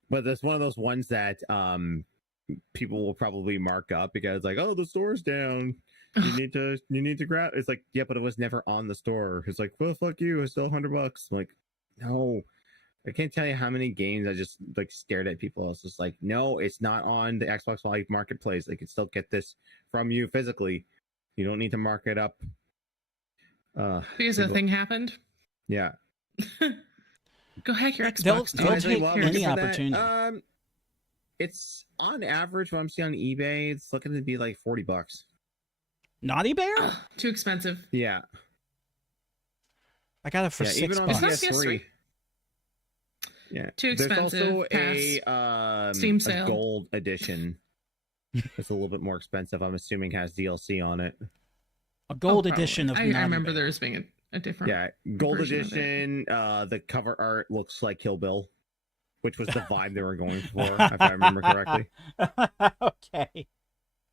But that's one of those ones that people will probably mark up because like, oh, the store's down. You need to grab. It's like, yeah, but it was never on the store. It's like, well, fuck you. It's still $100. I'm like, no. I can't tell you how many games I just like stared at people. I was just like, no, it's not on the Xbox Live Marketplace. They can still get this from you physically. You don't need to mark it up. Because the thing happened. Yeah. Go hack your They'll Xbox. take dude. any for that. opportunity. It's on average what I'm seeing on eBay. It's looking to be like $40. Naughty Bear? Ugh, too expensive. Yeah. I got it for $6. Even on It's not PS3. PS3. Yeah. Too expensive. There's also Pass. Steam a sale. gold edition. It's a little bit more expensive. I'm assuming has DLC on it. A gold Oh, edition of probably. Naughty I remember Bear. there was being a different. Yeah, gold version of it. edition. The cover art looks like Kill Bill, which was the vibe they were going for, if I remember correctly. Okay.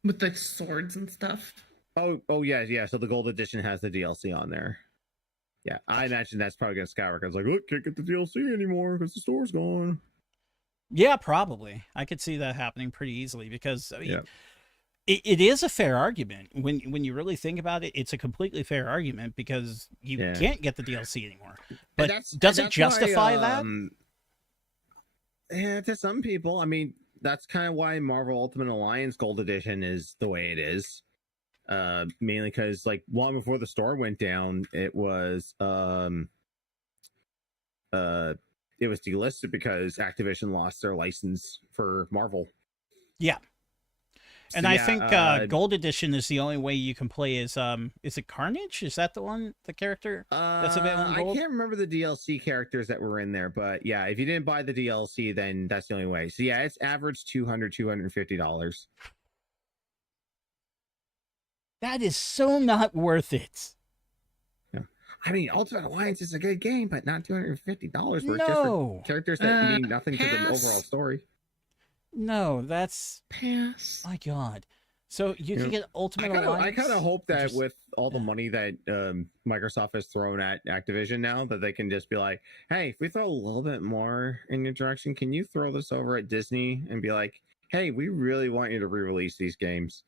With the swords and stuff. Oh yeah. So the gold edition has the DLC on there. Yeah, I imagine that's probably gonna skyrocket. I was like, look, can't get the DLC anymore because the store's gone. Yeah, probably. I could see that happening pretty easily because I mean, Yeah. it is a fair argument when you really think about it. It's a completely fair argument because you Yeah. can't get the DLC anymore. And But does it that's justify why, that? Yeah, to some people. I mean, that's kind of why Marvel Ultimate Alliance Gold Edition is the way it is. Mainly because like long before the store went down, it was delisted because Activision lost their license for Marvel. Yeah. And So, I yeah, think Gold Edition is the only way you can play is it Carnage? Is that the character that's available in I Gold? can't remember the DLC characters that were in there, but yeah, if you didn't buy the DLC, then that's the only way. So yeah, it's average $250. That is so not worth it. I mean, Ultimate Alliance is a good game, but not $250 for just No. for characters that mean nothing to the pass. overall story. No, that's Pass. my God. So you can get Ultimate I Alliance. kind of hope that Just- with all the money that Microsoft has thrown at Activision now, that they can just be like, hey, if we throw a little bit more in your direction, can you throw this over at Disney and be like, hey, we really want you to re-release these games.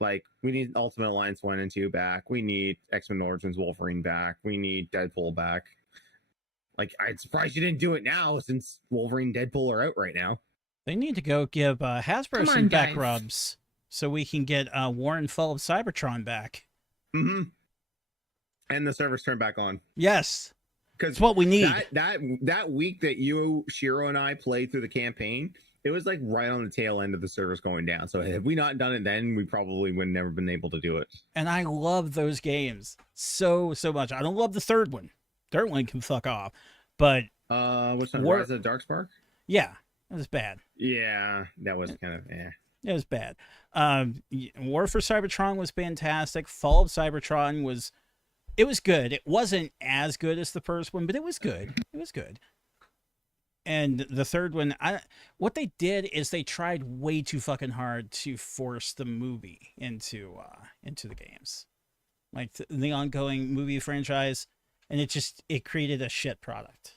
Like, we need Ultimate Alliance 1 and 2 back. We need X-Men Origins Wolverine back. We need Deadpool back. Like, I'm surprised you didn't do it now since Wolverine and Deadpool are out right now. They need to go give Hasbro Come some on, back guys. rubs so we can get Warren Fall of Cybertron back. Mm-hmm. And the servers turn back on. Yes, Because it's what we need. that week that you, Shiro, and I played through the campaign, it was like right on the tail end of the servers going down. So had we not done it then, we probably would never been able to do it. And I love those games so much. I don't love the third one. Third one can fuck off. But What's that? War- Rise of the Darkspark? yeah, it was bad. Yeah, that was kind of It was bad. War for Cybertron was fantastic. Fall of Cybertron was It was good. It wasn't as good as the first one, but it was good. It was good. And the third one, what they did is they tried way too fucking hard to force the movie into the games, like the ongoing movie franchise, and it created a shit product.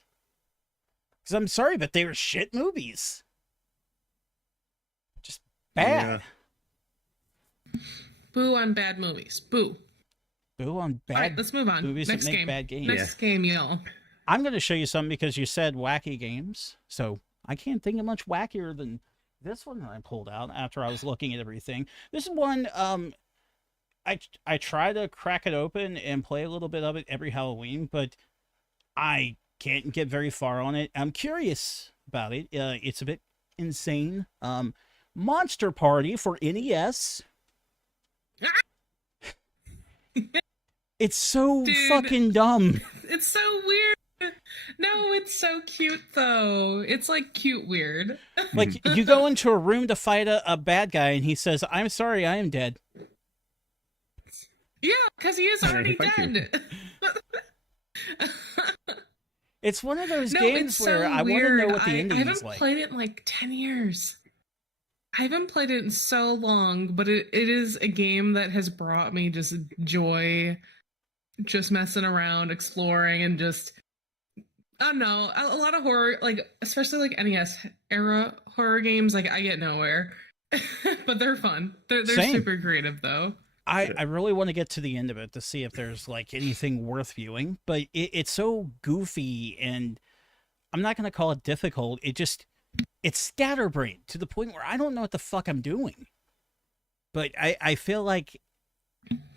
Because I'm sorry, but they were shit movies, just bad. Yeah. Boo on bad movies. Boo. Boo on bad. All right, let's move on. movies Next that make game. bad games. Next game, y'all. I'm going to show you something because you said wacky games. So I can't think of much wackier than this one that I pulled out after I was looking at everything. This is one I try to crack it open and play a little bit of it every Halloween, but I can't get very far on it. I'm curious about it. It's a bit insane. Monster Party for NES. It's so Dude. fucking dumb. It's so weird. No, it's so cute though. It's like cute weird. Like, you go into a room to fight a bad guy, and he says, "I'm sorry, I am dead." Yeah, because he is Oh, already thank you. dead. It's one of those No, games it's where so I want to weird. know what the I ending haven't is like. played it in like 10 years. I haven't played it in so long, but it is a game that has brought me just joy, just messing around, exploring, and just, I don't know, a lot of horror, like, especially like NES era horror games, like, I get nowhere. But they're fun. They're Same. super creative, though. I really want to get to the end of it to see if there's like anything worth viewing, but it's so goofy, and I'm not going to call it difficult. It's scatterbrained to the point where I don't know what the fuck I'm doing. But I feel like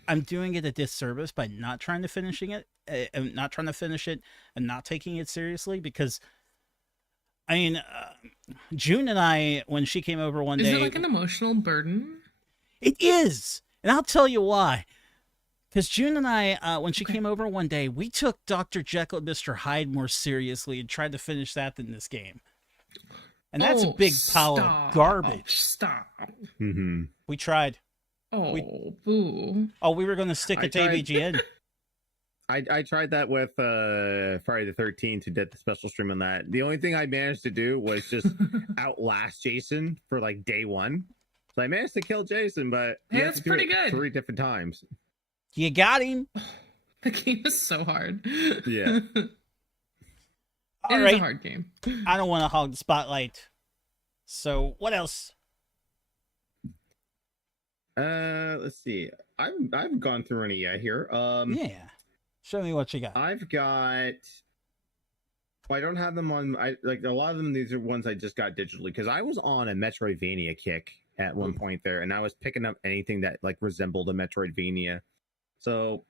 I'm doing it a disservice by not trying to finish it and not taking it seriously, because I mean, June and I, when she came over one Is day, it like an emotional burden? it is. And I'll tell you why. Because June and I, when she came over one day, we took Dr. Jekyll and Mr. Hyde more seriously and tried to finish that than this game. And that's a big pile of garbage. Stop. Mm-hmm. We tried. Oh, We- boo. Oh, we were going to stick I it to tried. AVGN. I tried that with Friday the 13th to did the special stream on that. The only thing I managed to do was just outlast Jason for like day one. So I managed to kill Jason, but Hey, you have that's to do pretty it good. 3 different times. You got him. The game is so hard. Yeah. All It is right. a hard game. I don't want to hog the spotlight. So what else? Let's see. I've gone through any yet here. Yeah. Show me what you got. I've got. Well, I don't have them on. I like a lot of them. These are ones I just got digitally because I was on a Metroidvania kick at one point there, and I was picking up anything that like resembled a Metroidvania. So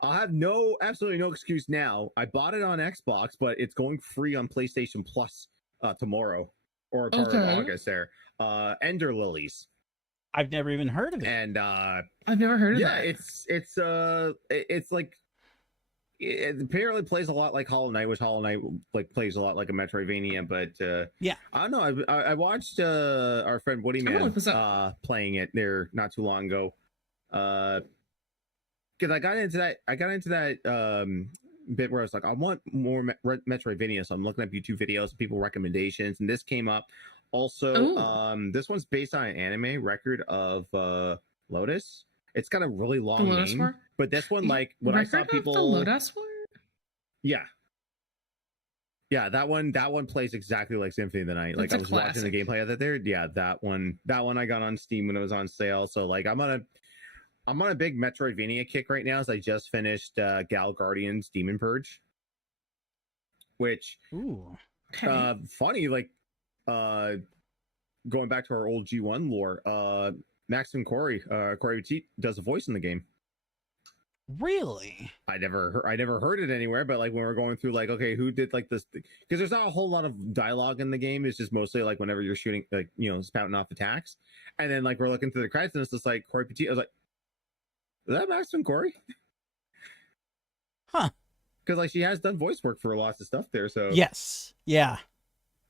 I'll have absolutely no excuse now. I bought it on Xbox, but it's going free on PlayStation Plus tomorrow or part of Okay. August. There, Ender Lilies, I've never even heard of it. and I've never heard of yeah, that. it's like it apparently plays a lot like Hollow Knight, which Hollow Knight like plays a lot like a Metroidvania. But Yeah. I don't know. I watched our friend Woody I'm gonna Man look this up. playing it there not too long ago. Because I got into that bit where I was like, I want more Metroidvania, so I'm looking up YouTube videos and people recommendations, and this came up. Also, Ooh. this one's based on an anime record of Lotus. It's got a really The long Lotus name, War? but this one, like when I saw Record of people, the Lotus War? yeah, that one plays exactly like Symphony of the Night. Like I That's was a watching the classic. gameplay of it there. Yeah, that one I got on Steam when it was on sale. So like I'm on a big Metroidvania kick right now as I just finished Gal Guardian's Demon Purge. Which Ooh. Okay. funny, like going back to our old G1 lore, Maxim Corey Petit does a voice in the game. Really? I never heard it anywhere, but like when we're going through like, okay, who did like this, because there's not a whole lot of dialogue in the game. It's just mostly like whenever you're shooting, like, you know, spouting off attacks, and then like we're looking through the credits and it's just like Corey Petit. I was like, is that Maxim Corey? Huh. Because like she has done voice work for lots of stuff there. So Yes. Yeah.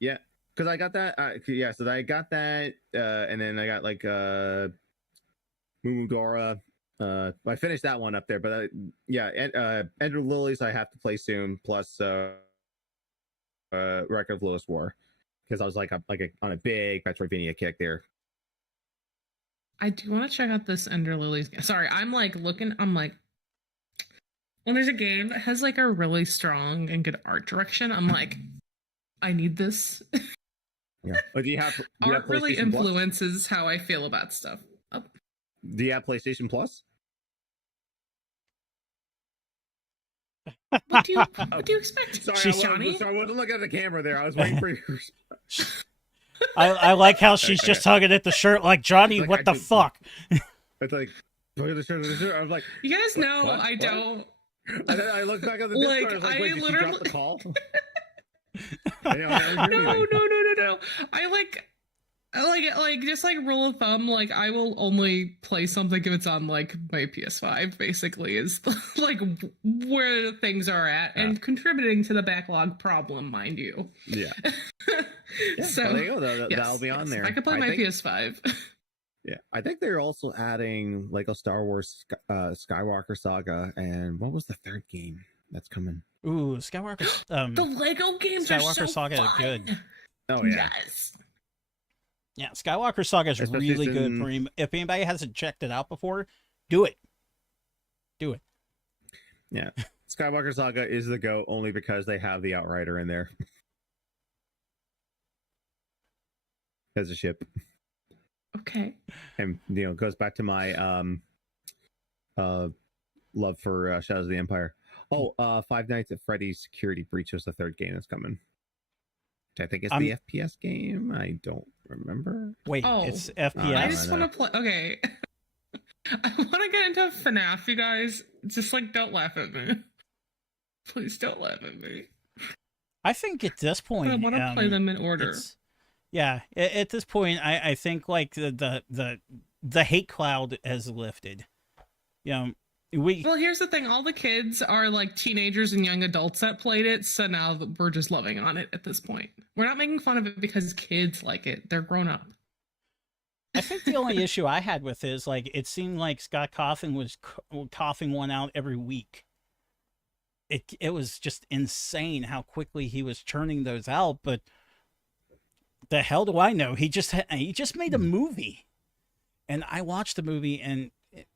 yeah, because I got that. Yeah, so I got that, and then I got like Mumudora, I finished that one up there, but yeah, Ender Lilies I have to play soon. Plus, Record of Lewis War, because I was on a big Metroidvania kick there. I do want to check out this Ender Lilies. Sorry, I'm like looking. I'm like, when there's a game that has like a really strong and good art direction, I'm like, I need this. Yeah, but do you have art really influences how I feel about stuff. Oh. Do you have PlayStation Plus? What do you expect? Sorry, I wasn't looking at the camera there. I was waiting for your response. I like how she's just tugging at the shirt like, Johnny, like, what the fuck? It's like, look at the shirt. I was like, you guys know what? I don't. And then I looked back at the Discord. I was like, wait, did she drop the call? No. I like just like rule of thumb, like I will only play something if it's on like my PS5, basically, is like where things are at and contributing to the backlog problem, mind you. Yeah. So well, there you go. That'll be on there. I could play my PS5. Yeah, I think they're also adding Lego Star Wars Skywalker Saga, and what was the third game that's coming? Ooh, Skywalker. The Lego games Skywalker are so Saga fun. is good. Oh yeah. Yes. Yeah, Skywalker Saga is really good. If anybody hasn't checked it out before, do it. Do it. Yeah, Skywalker Saga is the go only because they have the Outrider in there as a ship. Okay. And it goes back to my love for Shadows of the Empire. Oh, Five Nights at Freddy's Security Breach was the third game that's coming. Which I think is the FPS game. I don't remember. Wait, it's FPS. I just want to play. Okay. I want to get into FNAF, you guys. Just like, don't laugh at me. Please don't laugh at me. I think at this point, I want to play them in order. Yeah, at this point, I think like the hate cloud has lifted. Well, here's the thing: all the kids are like teenagers and young adults that played it, so now we're just loving on it. At this point, we're not making fun of it because kids like it; they're grown up. I think the only issue I had with it is like it seemed like Scott Cawthon was coughing one out every week. It was just insane how quickly he was churning those out, but. The hell do I know? He just made a movie, and I watched the movie, and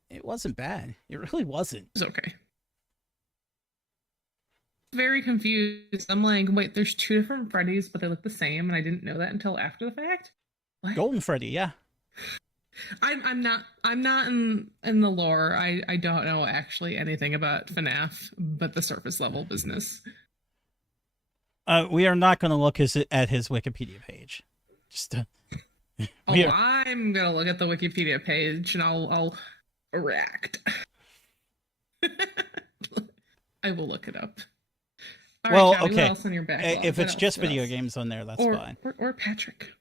it wasn't bad. It really wasn't. It's okay. Very confused. I'm like, wait, there's two different Freddys, but they look the same, and I didn't know that until after the fact. What? Golden Freddy, yeah. I'm not in the lore. I don't know actually anything about FNAF, but the surface level business. We are not going to look at his Wikipedia page. Just I'm gonna look at the Wikipedia page and I'll react. I will look it up. All well, right, Johnny, okay. what else on your backlog? If it's just video games on there, that's fine. Or Patrick.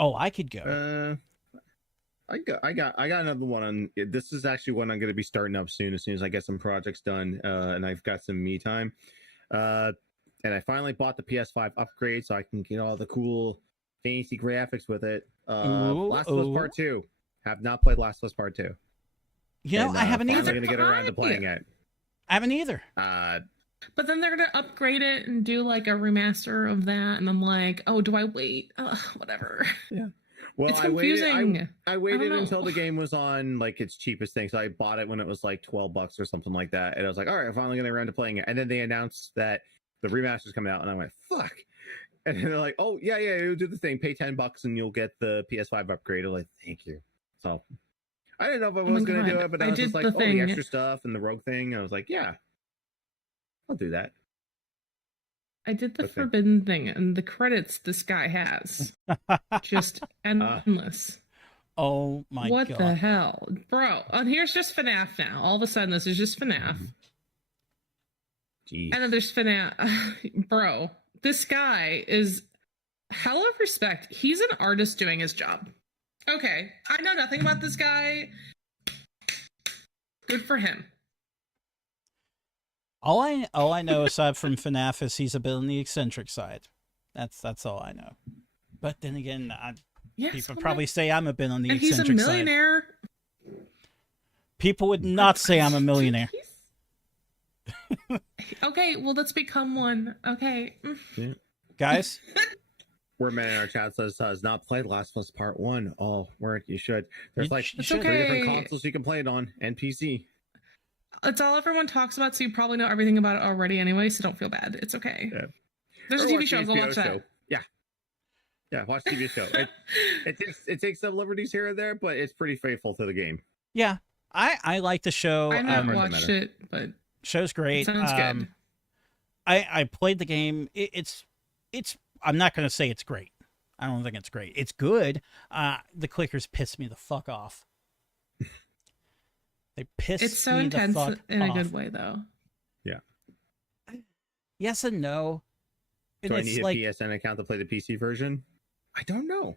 Oh, I could go. I got another one on. This is actually one I'm going to be starting up soon. As soon as I get some projects done, and I've got some me time. And I finally bought the PS5 upgrade so I can get all the cool fancy graphics with it. Last of Us Part 2. Have not played Last of Us Part 2. I haven't either. I'm going to get around to playing it. I haven't either. But then they're going to upgrade it and do like a remaster of that. And I'm like, oh, do I wait? Whatever. Yeah. Well, it's confusing. I waited until the game was on like its cheapest thing. So I bought it when it was like $12 or something like that. And I was like, all right, I'm finally getting around to playing it. And then they announced that the remaster's coming out, and I went, fuck. And they're like, oh, yeah, you'll do the thing. Pay $10 and you'll get the PS5 upgrade. I'm like, thank you. So I didn't know if I was going to do it, but I was just like, the extra stuff and the rogue thing. I was like, yeah, I'll do that. I did the forbidden thing, and the credits this guy has. Just endless. Oh, my God. What the hell? Bro, and here's just FNAF now. All of a sudden, this is just FNAF. Jeez. And then there's FNAF. Bro, this guy is hell of respect. He's an artist doing his job. Okay, I know nothing about this guy. Good for him. All I know aside from FNAF is he's a bit on the eccentric side. That's all I know. But then again, people probably say I'm a bit on the eccentric side. And he's a millionaire. People would not say I'm a millionaire. Okay, well, let's become one. Okay. Yeah. Guys, Wordman in our chat says has not played Last of Us Part 1. Oh, Warwick, you should. There's like you should. 3 different Okay. consoles you can play it on and PC. It's all everyone talks about, so you probably know everything about it already anyway, so don't feel bad. It's okay. Yeah. There's a Or TV watch show. the Go HBO watch that. show. Yeah, watch TV show. It takes some liberties here and there, but it's pretty faithful to the game. yeah, I like the show. I've not doesn't watched matter. it, but Show's great. it sounds good. I played the game. It's I'm not going to say it's great. I don't think it's great. It's good. The clickers piss me the fuck off. They piss It's so me intense the fuck in a off. good way, though. Yes and no. Do I It's need like, a PSN account to play the PC version? I don't know.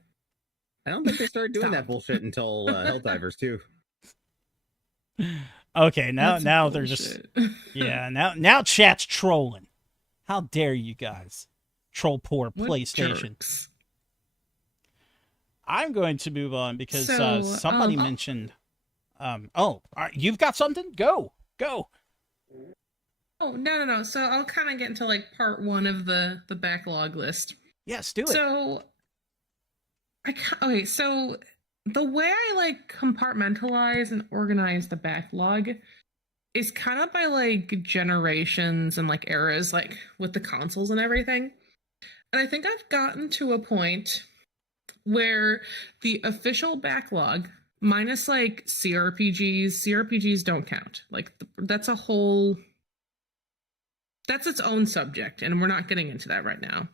I don't think they started doing that Stop. bullshit until Helldivers 2. okay, now That's they're just bullshit. yeah, now chat's trolling. How dare you guys troll poor What PlayStation? jerks. I'm going to move on because So, somebody mentioned you've got something? Go. Oh, no. So I'll kind of get into like part one of the backlog list. Yes, do it. So, okay, so the way I like compartmentalize and organize the backlog is kind of by like generations and like eras, like with the consoles and everything. And I think I've gotten to a point where the official backlog, minus like CRPGs don't count. Like that's its own subject, and we're not getting into that right now.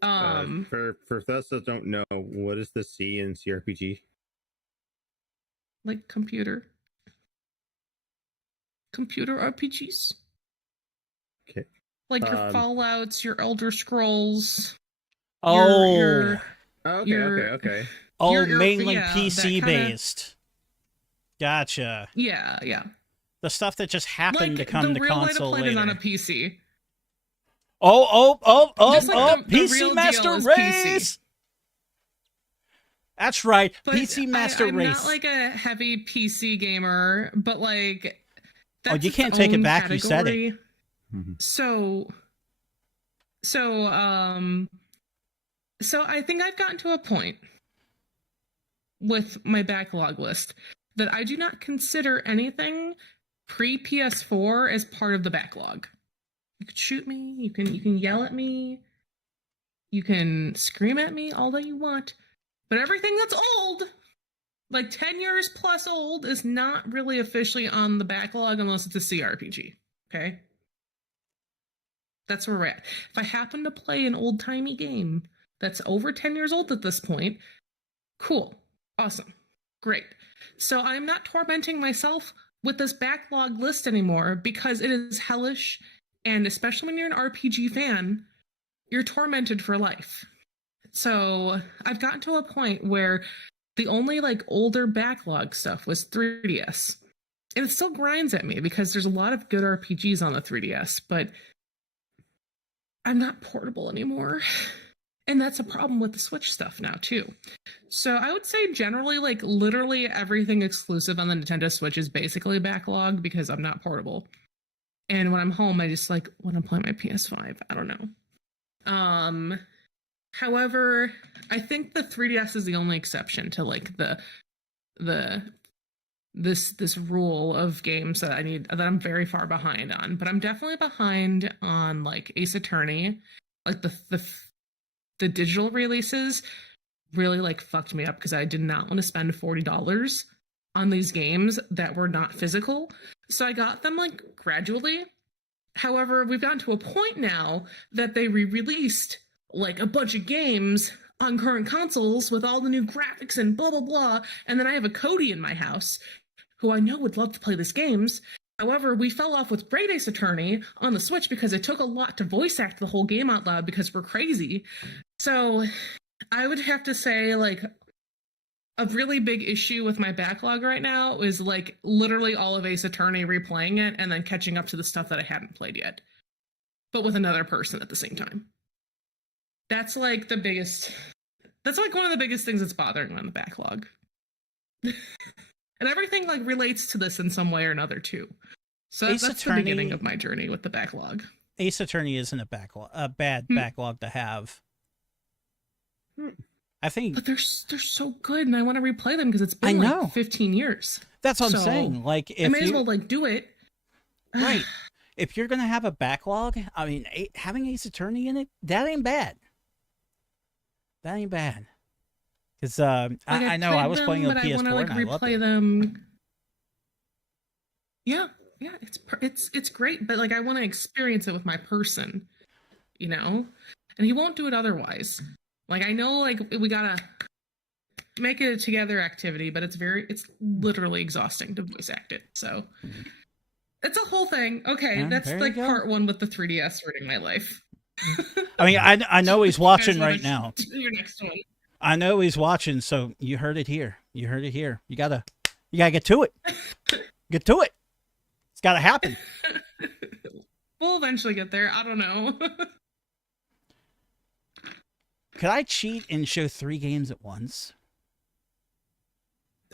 For those that don't know, what is the C in CRPG? Like computer RPGs. Okay. Like your Fallouts, your Elder Scrolls. Oh, Okay. mainly yeah, PC that kinda- based. Gotcha. Yeah. The stuff that just happened Like to come the to real way to console play later. it on a PC. Oh, Just like the PC real Master deal is Race. PC. That's right, But PC Master I'm Race. not like a heavy PC gamer, but like that's you its can't take it own back, you said it. category. Mm-hmm. So I think I've gotten to a point with my backlog list that I do not consider anything pre PS4 as part of the backlog. You can shoot me, you can yell at me, you can scream at me all that you want, but everything that's old, like 10 years plus old, is not really officially on the backlog unless it's a CRPG. Okay? That's where we're at. If I happen to play an old-timey game that's over 10 years old at this point, cool. Awesome. Great. So I'm not tormenting myself with this backlog list anymore because it is hellish, and especially when you're an RPG fan, you're tormented for life. So I've gotten to a point where the only like older backlog stuff was 3DS. And it still grinds at me because there's a lot of good RPGs on the 3DS, but I'm not portable anymore. And that's a problem with the Switch stuff now, too. So I would say generally, like, literally everything exclusive on the Nintendo Switch is basically backlog because I'm not portable. And when I'm home, I just, like, want to play my PS5. I don't know. However, I think the 3DS is the only exception to, like, this rule of games that I'm very far behind on. But I'm definitely behind on, like, Ace Attorney. Like, the digital releases really like fucked me up because I did not want to spend $40 on these games that were not physical. So I got them like gradually. However, we've gotten to a point now that they re-released like a bunch of games on current consoles with all the new graphics and blah, blah, blah. And then I have a Cody in my house who I know would love to play these games. However, we fell off with Great Ace Attorney on the Switch because it took a lot to voice act the whole game out loud because we're crazy. So I would have to say, like, a really big issue with my backlog right now is, like, literally all of Ace Attorney, replaying it and then catching up to the stuff that I hadn't played yet, but with another person at the same time. That's, like, one of the biggest things that's bothering me on the backlog. And everything like relates to this in some way or another too. So Ace that's Attorney- the beginning of my journey with the backlog. Ace Attorney isn't a bad backlog to have. I think But they're so good, and I want to replay them because it's been I know. like 15 years. that's what I'm So, saying. Like, I if may as you well like do it. right, if you're gonna have a backlog, I mean, having Ace Attorney in it, that ain't bad. That ain't bad. Because I know I was playing on but PS4 I want to like and I loved replay it. them. Yeah, it's great, but like I want to experience it with my person, you know, and he won't do it otherwise. Like I know, like we gotta make it a together activity, but it's literally exhausting to voice act it. So it's a whole thing. Okay, Yeah, that's there you like go. part one with the 3DS ruining my life. I mean, I know he's watching You guys right now. wanna do your next one. I know he's watching, so you heard it here. You heard it here. You gotta get to it. Get to it. It's gotta happen. We'll eventually get there. I don't know. Could I cheat and show 3 games at once?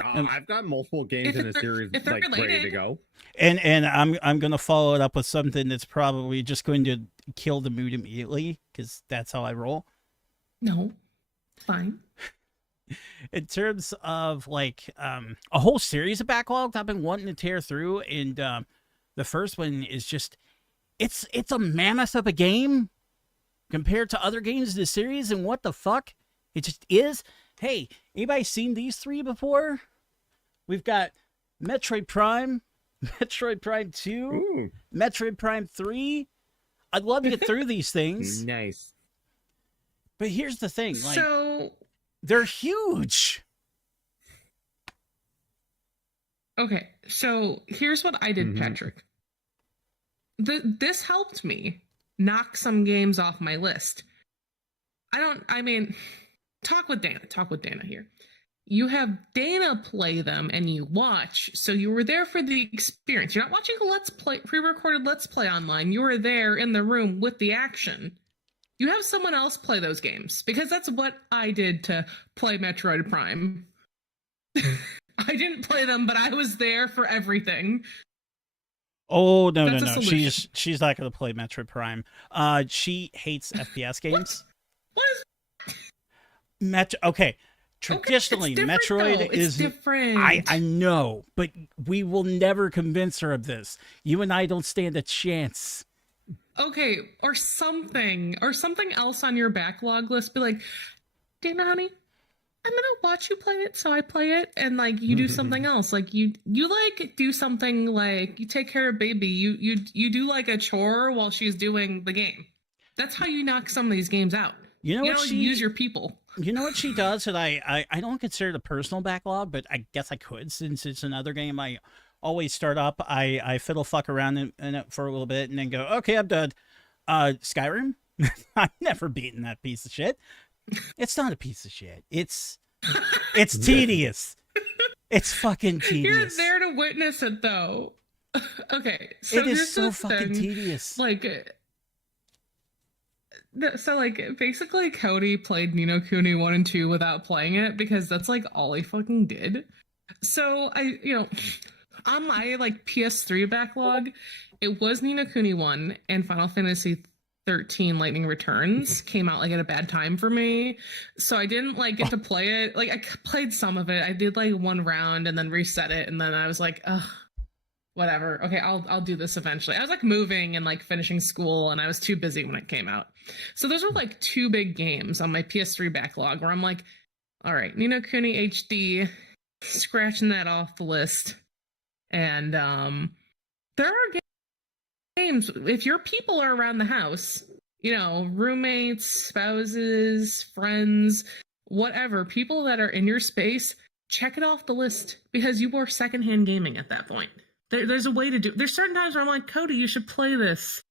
I've got multiple games in the series if they're like ready to related. go. And I'm gonna follow it up with something that's probably just going to kill the mood immediately, because that's how I roll. No, fine. In terms of like a whole series of backlogs I've been wanting to tear through, and the first one is just it's a mammoth of a game compared to other games in the series, and what the fuck it just is. Hey, anybody seen these 3 before? We've got Metroid Prime, Metroid Prime 2, Ooh, Metroid Prime 3. I'd love to get through these things, nice. but here's the thing, like, So they're huge. okay, so here's what I did, Mhm. Patrick. This helped me knock some games off my list. I mean, talk with Dana here. You have Dana play them and you watch, so you were there for the experience. You're not watching a pre-recorded let's play online. You were there in the room with the action. You have someone else play those games, because that's what I did to play Metroid Prime. I didn't play them, but I was there for everything. Oh no That's a no no! solution. She's not gonna play Metroid Prime. She hates FPS games. What is Okay, traditionally okay, it's different, Metroid though. It's is different. I know, but we will never convince her of this. You and I don't stand a chance. Okay, or something else on your backlog list. Be like, Dana, honey, I'm gonna watch you play it, so I play it, and like you do something else. Like you like do something like you take care of baby. You do like a chore while she's doing the game. That's how you knock some of these games out. You know You what know, she use your people. You know what she does that I don't consider it a personal backlog, but I guess I could, since it's another game I always start up. I fiddle fuck around in it for a little bit and then go, okay, I'm done. Skyrim? I've never beaten that piece of shit. It's not a piece of shit. It's tedious. It's fucking tedious. You're there to witness it, though. Okay, so It is here's so the fucking thing. tedious. Like, so like basically Cody played Ni no Kuni 1 and 2 without playing it, because that's like all he fucking did. So on my like PS3 backlog, it was Ni no Kuni 1 and Final Fantasy 13 Lightning Returns came out like at a bad time for me, so I didn't like get to play it. Like I played some of it. I did like one round and then reset it, and then I was like, ugh, whatever. Okay, I'll do this eventually. I was like moving and like finishing school, and I was too busy when it came out. So those were like 2 big games on my PS3 backlog where I'm like, all right, Ni no Kuni HD, scratching that off the list. And there are games, if your people are around the house, you know, roommates, spouses, friends, whatever, people that are in your space, check it off the list, because you are secondhand gaming at that point. There's a way to do. There's certain times where I'm like, Cody, you should play this.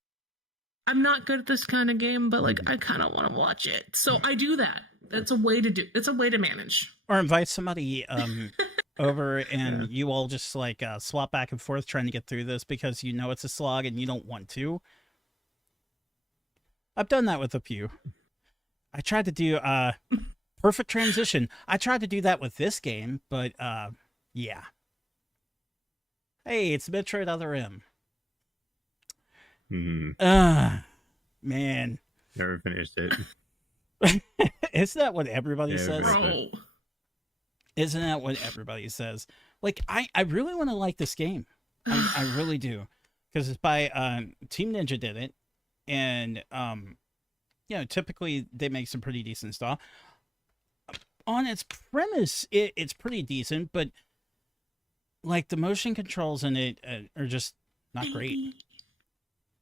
I'm not good at this kind of game, but like I kind of want to watch it, so I do that. That's a way to do. It's a way to manage. Or invite somebody over, and you all just like swap back and forth trying to get through this because you know it's a slog and you don't want to. I've done that with a few. I tried to do perfect transition. I tried to do that with this game, but yeah, Hey, it's Metroid Other M. Man. Never finished it. Isn't that what everybody Yeah, says? Bro. Isn't that what everybody says? Like, I really want to like this game. I really do. Because it's by Team Ninja did it. And, typically they make some pretty decent stuff. On its premise, it's pretty decent, but, like, the motion controls in it are just not great.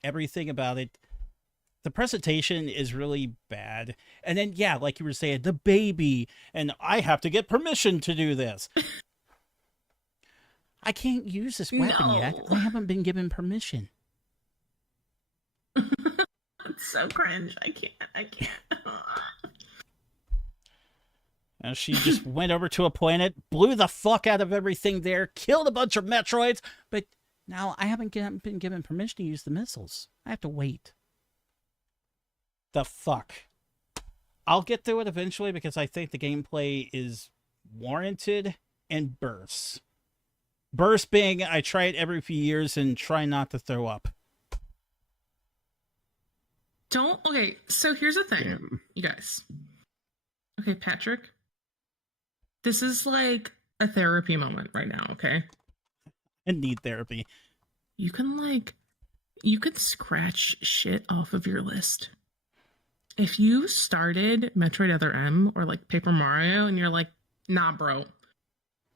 Everything about it. The presentation is really bad. And then, yeah, like you were saying, the baby, and I have to get permission to do this. I can't use this weapon yet. I haven't been given permission. It's so cringe. I can't. And she just went over to a planet, blew the fuck out of everything there, killed a bunch of Metroids, but now I haven't been given permission to use the missiles. I have to wait. The fuck. I'll get through it eventually because I think the gameplay is warranted and bursts. Burst being I try it every few years and try not to throw up. Okay, so here's the thing, you guys. Okay, Patrick. This is like a therapy moment right now, okay? I need therapy. You can scratch shit off of your list. If you started Metroid Other M or like Paper Mario and you're like, nah, bro,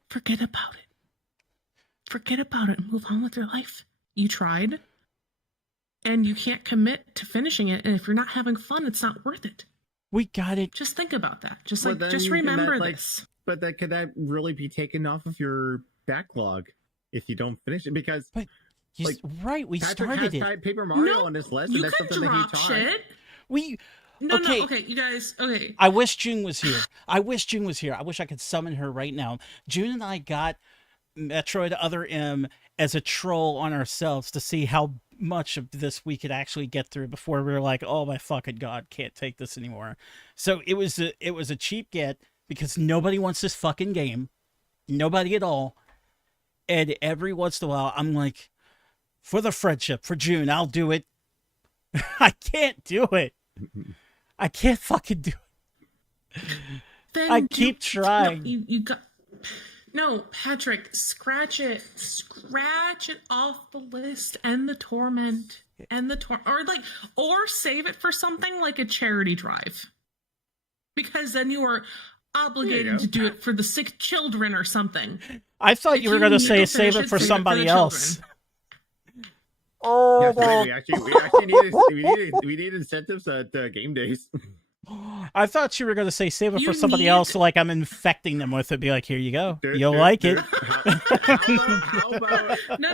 forget about it. Forget about it and move on with your life. You tried and you can't commit to finishing it. And if you're not having fun, it's not worth it. We got it. Just think about that. Just But then just remember this. But could that really be taken off of your backlog if you don't finish it? Because right, we Patrick started has it. Paper Mario on his list, You and that's can something that he drop taught. shit. No, okay, you guys, okay. I wish June was here. I wish I could summon her right now. June and I got Metroid Other M as a troll on ourselves to see how much of this we could actually get through before we were like, oh my fucking god, can't take this anymore. So it was a cheap get because nobody wants this fucking game. Nobody at all. And every once in a while, I'm like, for the friendship, for June, I'll do it. I can't do it. I can't fucking do it. Then I keep trying. No, you got... No, Patrick, scratch it off the list, and the torment, or save it for something like a charity drive, because then you are obligated to do it for the sick children or something. I thought you were going to say save it for somebody else. Oh, yes, we need incentives at game days. I thought you were going to say save it for somebody else, like I'm infecting them with it. Be like, here you go. You'll like it. How about... No.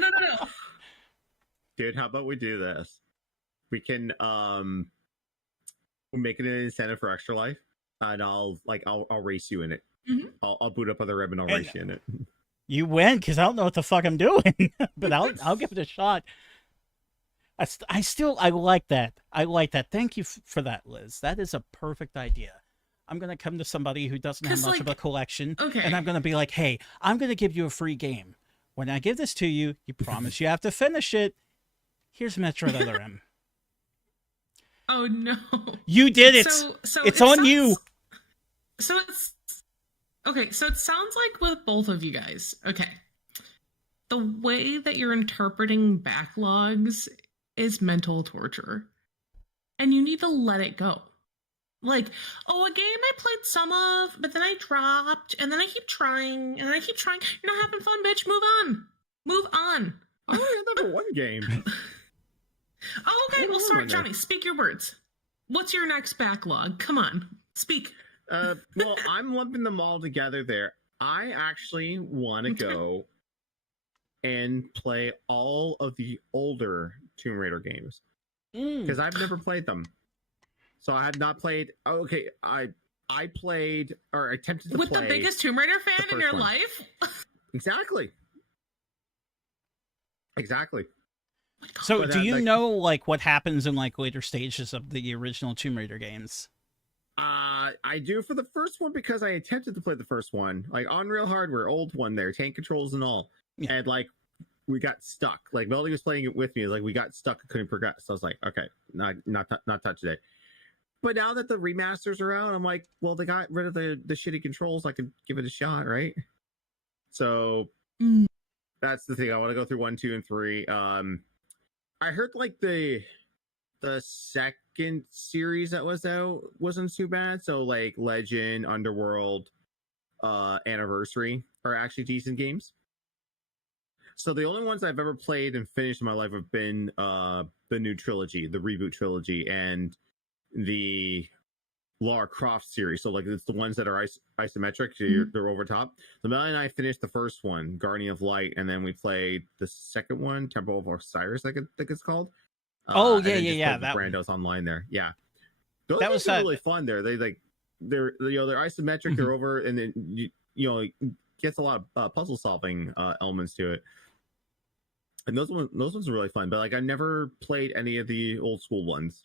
Dude, how about we do this? We can make it an incentive for Extra Life, and I'll race you in it. Mm-hmm. I'll boot up Other Reb and I'll race you in it. You win because I don't know what the fuck I'm doing, but I'll give it a shot. I like that. I like that. Thank you for that, Liz. That is a perfect idea. I'm going to come to somebody who doesn't have much of a collection, and I'm going to be like, hey, I'm going to give you a free game. When I give this to you, you promise you have to finish it. Here's Metroid Other M. Oh, no. You did it. So it's on you. So it's... Okay, so it sounds like with both of you guys, okay, the way that you're interpreting backlogs is mental torture. And you need to let it go. Like, oh, a game I played some of, but then I dropped, and then I keep trying, and then I keep trying. You're not having fun, bitch. Move on. Move on. I only had that one game. Oh, okay. Well, sorry, Johnny. Speak your words. What's your next backlog? Come on. Speak. Well, I'm lumping them all together there. I actually want to go and play all of the older Tomb Raider games because I've never played them. So I have not played. Okay, I played or attempted to with play the biggest Tomb Raider fan in your life. Exactly. So, do you know like what happens in like later stages of the original Tomb Raider games? I do for the first one because I attempted to play the first one, like on real hardware, old one there, tank controls and all. Yeah. And like we got stuck. Like Melody was playing it with me. Like we got stuck, couldn't progress. So I was like, okay, not touch today. But now that the remasters are out, I'm like, well, they got rid of the shitty controls. I could give it a shot, right? So that's the thing. I want to go through 1, 2, and 3. I heard like the second series that was out wasn't too bad. So like Legend, Underworld, Anniversary are actually decent games. So the only ones I've ever played and finished in my life have been the new trilogy, the reboot trilogy, and the Lara Croft series. So like it's the ones that are isometric, so they're over top. So Melanie and I finished the first one, Guardian of Light, and then we played the second one, Temple of Osiris, I think it's called. Yeah. That Brando's online there. Yeah, those That was really fun. They're they're isometric. They're over, and then it gets a lot of puzzle solving elements to it. And those ones are really fun. But like I never played any of the old school ones.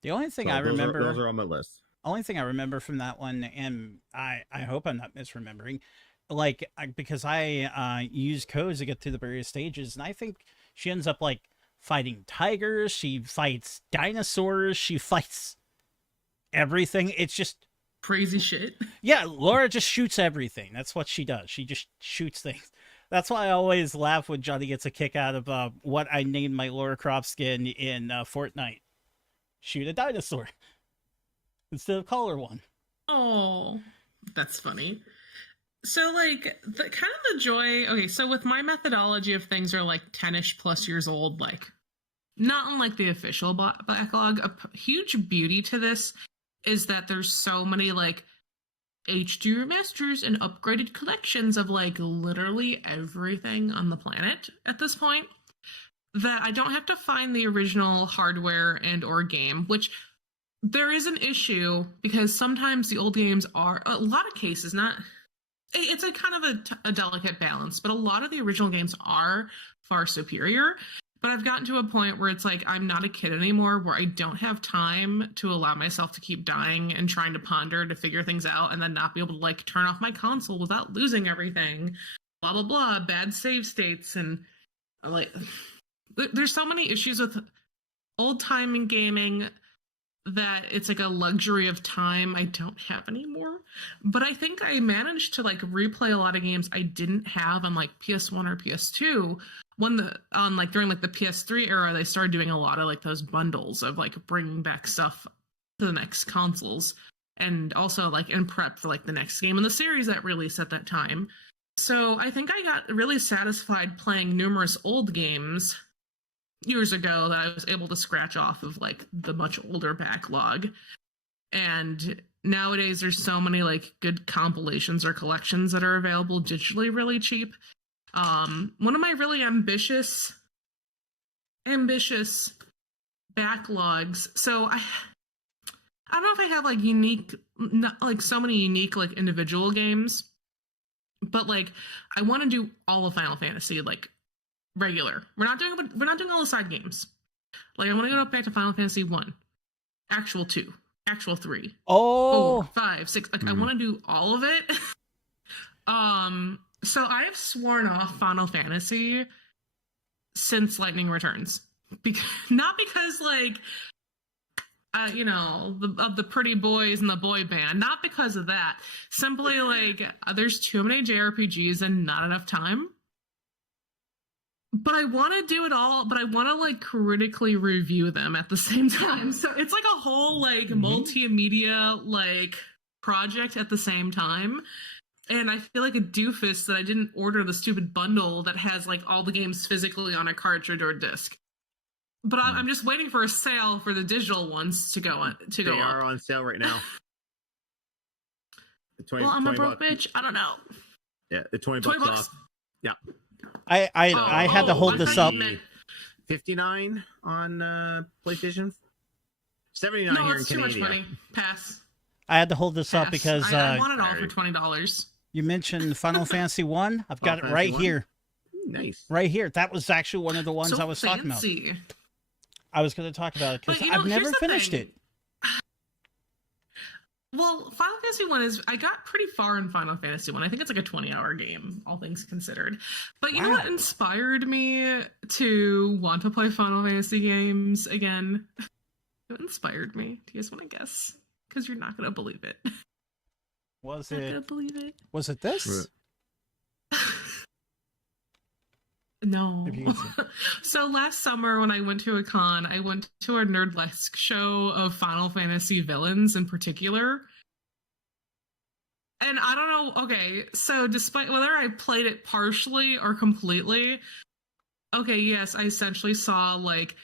The only thing So I remember, those are on my list. only thing I remember from that one, and I hope I'm not misremembering, like because I use codes to get through the various stages, and I think she ends up like fighting tigers, she fights dinosaurs, she fights everything. It's just Crazy shit. yeah, Laura just shoots everything. That's what she does. She just shoots things. That's why I always laugh when Johnny gets a kick out of what I named my Laura Croft skin in Fortnite. Shoot a dinosaur instead of color one. Oh, that's funny. So, like, the kind of the joy. Okay, so with my methodology of things are like 10-ish plus years old, like not unlike the official backlog. A huge beauty to this is that there's so many like HD remasters and upgraded collections of like literally everything on the planet at this point, that I don't have to find the original hardware and or game, which there is an issue because sometimes the old games are, a lot of cases, not, it's a kind of a delicate balance, but a lot of the original games are far superior. But I've gotten to a point where it's like, I'm not a kid anymore, where I don't have time to allow myself to keep dying and trying to ponder to figure things out and then not be able to like turn off my console without losing everything, blah, blah, blah, bad save states. And like, there's so many issues with old time gaming that it's like a luxury of time I don't have anymore. But I think I managed to like replay a lot of games I didn't have on like PS1 or PS2. During like the PS3 era, they started doing a lot of like those bundles of like bringing back stuff to the next consoles, and also like in prep for like the next game in the series that released at that time. So I think I got really satisfied playing numerous old games years ago that I was able to scratch off of like the much older backlog. And nowadays there's so many like good compilations or collections that are available digitally really cheap. One of my really ambitious backlogs. So I don't know if I have like unique, not like so many unique like individual games, but like I want to do all of Final Fantasy like regular. We're not doing all the side games. Like I want to go back to Final Fantasy 1, Actual 2, Actual 3, 4, 5, 6. Like I want to do all of it. So I have sworn off Final Fantasy since Lightning Returns. Not because, like, of the pretty boys and the boy band. Not because of that. Simply, like, there's too many JRPGs and not enough time. But I want to do it all, but I want to, like, critically review them at the same time. So it's like a whole, like, multimedia, like, project at the same time. And I feel like a doofus that I didn't order the stupid bundle that has like all the games physically on a cartridge or disc. But I'm just waiting for a sale for the digital ones to go on. They are on sale right now. Well, I'm a broke bitch. I don't know. Yeah, the 20 bucks off. Yeah. I had to hold this up. 59 on PlayStation. 79 no, here in it's too Canada. much money. Pass. I had to hold this up because I want it all for $20. You mentioned Final Fantasy 1. I've got it right here. Nice. Right here. That was actually one of the ones So I was talking about. fancy. I was going to talk about it because But, I've never here's the finished thing. it. Well, Final Fantasy 1 is... I got pretty far in Final Fantasy 1. I think it's like a 20-hour game, all things considered. But you know what inspired me to want to play Final Fantasy games again? What inspired me? Do you guys want to guess? Because you're not going to believe it. Was Not going to it? believe it. Was it this? No. If you can see. So last summer when I went to a con, I went to a Nerdlesque show of Final Fantasy villains in particular. And I don't know, okay, so despite whether I played it partially or completely, okay, yes, I essentially saw like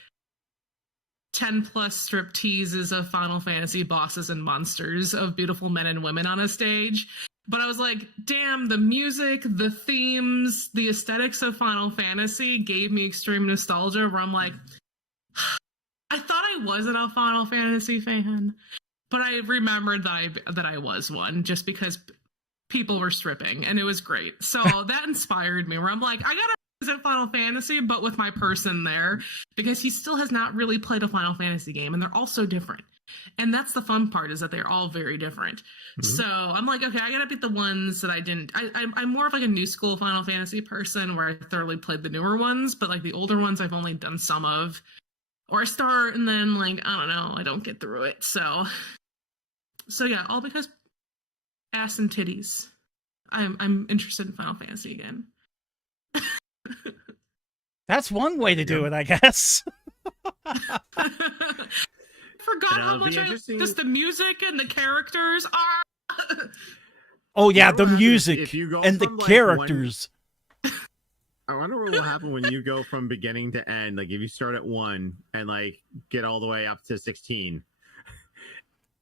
10 plus strip teases of Final Fantasy bosses and monsters of beautiful men and women on a stage. But I was like, damn, the music, the themes, the aesthetics of Final Fantasy gave me extreme nostalgia where I'm like, I thought I wasn't a Final Fantasy fan, but I remembered that I was one just because people were stripping and it was great. So that inspired me where I'm like, I gotta represent Final Fantasy, but with my person there because he still has not really played a Final Fantasy game and they're all so different. And that's the fun part is that they're all very different. Mm-hmm. So I'm like, okay, I gotta beat the ones that I didn't. I'm more of like a new school Final Fantasy person where I thoroughly played the newer ones, but like the older ones I've only done some of. Or I start and then like, I don't know, I don't get through it. So yeah, all because ass and titties. I'm interested in Final Fantasy again. That's one way to do it, I guess. Forgot how much just the music and the characters are. Oh yeah, the music if you go and the from, like, characters. I wonder what will happen when you go from beginning to end. Like if you start at 1 and like get all the way up to 16.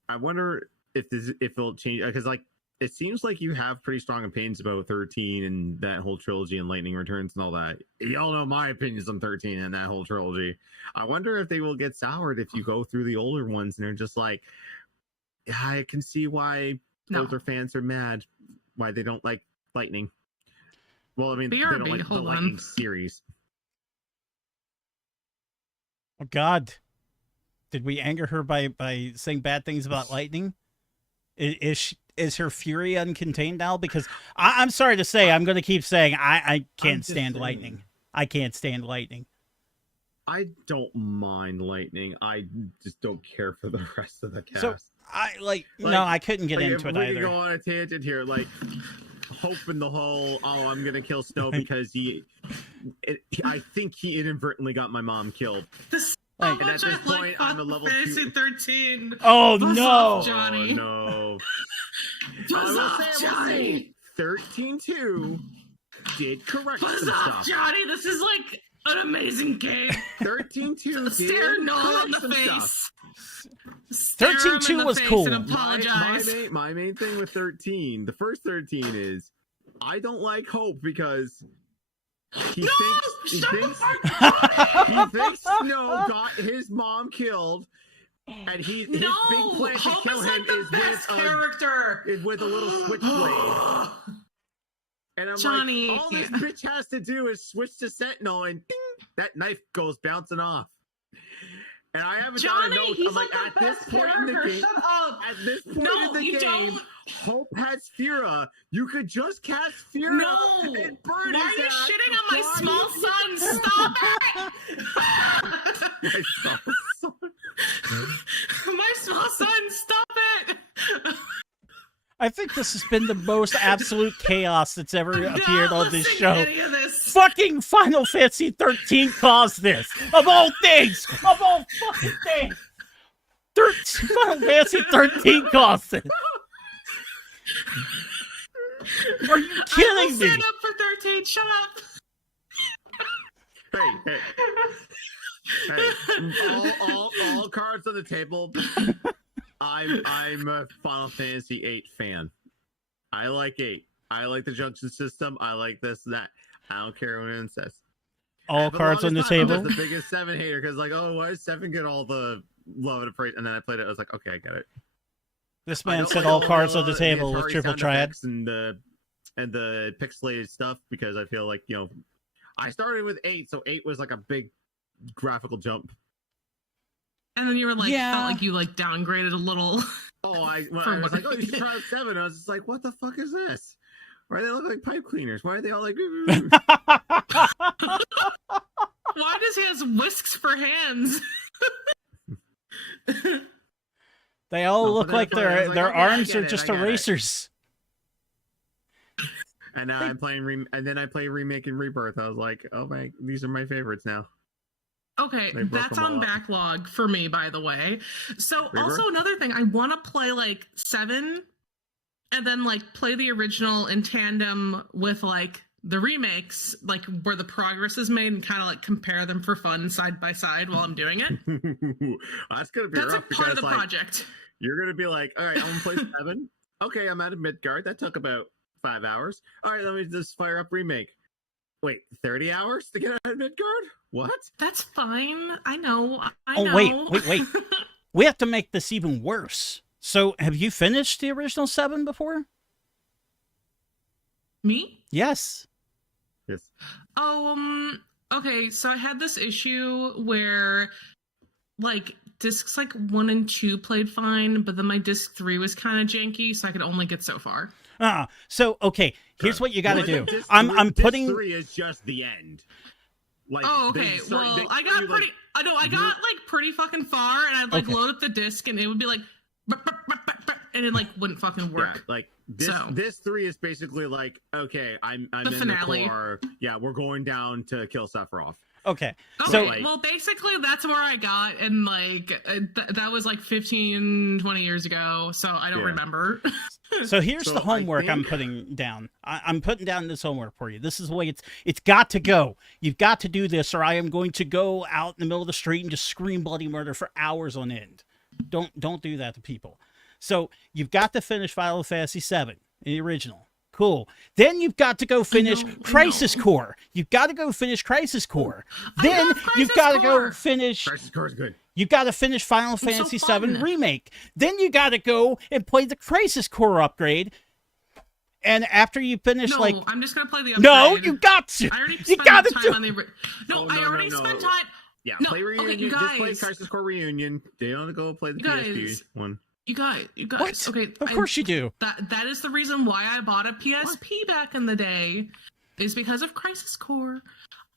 I wonder if it'll change because like it seems like you have pretty strong opinions about 13 and that whole trilogy and Lightning Returns and all that. Y'all know my opinions on 13 and that whole trilogy. I wonder if they will get soured if you go through the older ones and they're just like, yeah, I can see why older fans are mad, why they don't like Lightning. Well, I mean, they don't like the Lightning series. Oh God, did we anger her by saying bad things about Lightning? Is her fury uncontained now? Because I'm sorry to say, I'm going to keep saying I can't stand Lightning. I can't stand Lightning. I don't mind Lightning. I just don't care for the rest of the cast. So no, I couldn't get into it either. We can go on a tangent here, like Hope in the whole. Oh, I'm gonna kill Snow because I think he inadvertently got my mom killed. And at this point, I'm a level 2. 13. Oh Buzz no! Off, Johnny. Oh, no! Buzz off, Johnny. 13-2 did correct Buzz some off, stuff. Johnny. This is like an amazing game. 13-2 Stare did Noel in correct the some face. stuff. 13-2 was cool. And apologize. My main thing with 13, the first 13 is I don't like Hope because he thinks Snow got his mom killed, and his big plan to kill him is with a little switchblade. And I'm Johnny, like, all this bitch has to do is switch to Sentinel, and ding, that knife goes bouncing off. And I haven't done a note. I'm like, at this point in the game, Hope has Fira. You could just cast Fira and burn why are you his ass. shitting on my small son? Stop it! My small son, stop it! I think this has been the most absolute chaos that's ever appeared on this show. Any of this. Fucking Final Fantasy 13 caused this. Of all things! Of all fucking things! Final Fantasy 13 caused it. Are you kidding me? Stand up for 13. Shut up. Hey, all cards on the table. I'm a Final Fantasy 8 fan. I like 8. I like the junction system. I like this and that. I don't care what anyone says. All cards on the table. I'm just the biggest 7 hater because, like, oh, why does 7 get all the love and praise? And then I played it. I was like, okay, I get it. This man said all cards on the table with triple triad and the pixelated stuff because I feel like I started with 8, so 8 was like a big graphical jump. And then you were like, felt like you like downgraded a little. When For I was like, oh, money. you should try out 7. I was just like, what the fuck is this? Why do they look like pipe cleaners? Why are they all like? Why does he have whisks for hands? They all No, look but then like I was like, their okay, I arms get are it, just I get it. erasers. And now I'm playing, and then I play Remake and Rebirth. I was like, oh my, these are my favorites now. Okay, They broke that's them all on up. Backlog for me, by the way. So Rebirth? also another thing, I want to play like 7 and then like play the original in tandem with like the remakes, like where the progress is made, and kind of like compare them for fun side by side while I'm doing it. That's gonna be That's a rough part of because the like project. you're gonna be like, all right, I'm gonna play 7. Okay, I'm out of Midgard. That took about 5 hours. All right, let me just fire up Remake. Wait, 30 hours to get out of Midgard? What? That's fine. I know. I Oh, know. wait. We have to make this even worse. So, have you finished the original 7 before? Me? Yes. Yes. Okay, so I had this issue where like discs like 1 and 2 played fine, but then my disc 3 was kind of janky, so I could only get so far. So okay, here's what you got to Well, do. disc I'm three- putting disc 3 is just the end. Like, Oh, they okay. start- Well, they I tell got you, pretty. like, I know I got like pretty fucking far, and I'd like Okay. load up the disc, and it would be like, and it like wouldn't fucking work. Yeah, like this. So- This 3 is basically like, okay, I'm The in finale. the core. Yeah, we're going down to kill Sephiroth. okay. Okay, So like- well, basically that's where I got, and like that was like 15, 20 years ago, so I don't Yeah. remember. so here's So the I homework I'm think- putting down. I'm putting down this homework for you. This is the way it's got to go. You've got to do this, or I am going to go out in the middle of the street and just scream bloody murder for hours on end. Don't do that to people. So you've got to finish Final Fantasy VII, the original. Cool. Then you've got to go finish I know. Crisis Core. You've got to go finish Crisis Core. Then love you've Crisis got to go Core. finish. Crisis Core is good. You got to finish Final so Fantasy fun. VII Remake. Then you got to go and play the Crisis Core upgrade. And after you finish, No, like, I'm just gonna play the upgrade. no, you got to. I already You spent got to time do. on the. No, Oh, I no, already no, no. spent time. Yeah, No, play okay, Reunion. you Just play guys. Crisis Core Reunion. They don't go play the You guys. PSP one. You guys. What? Okay, Of course you do. That is the reason why I bought a PSP back in the day, is because of Crisis Core.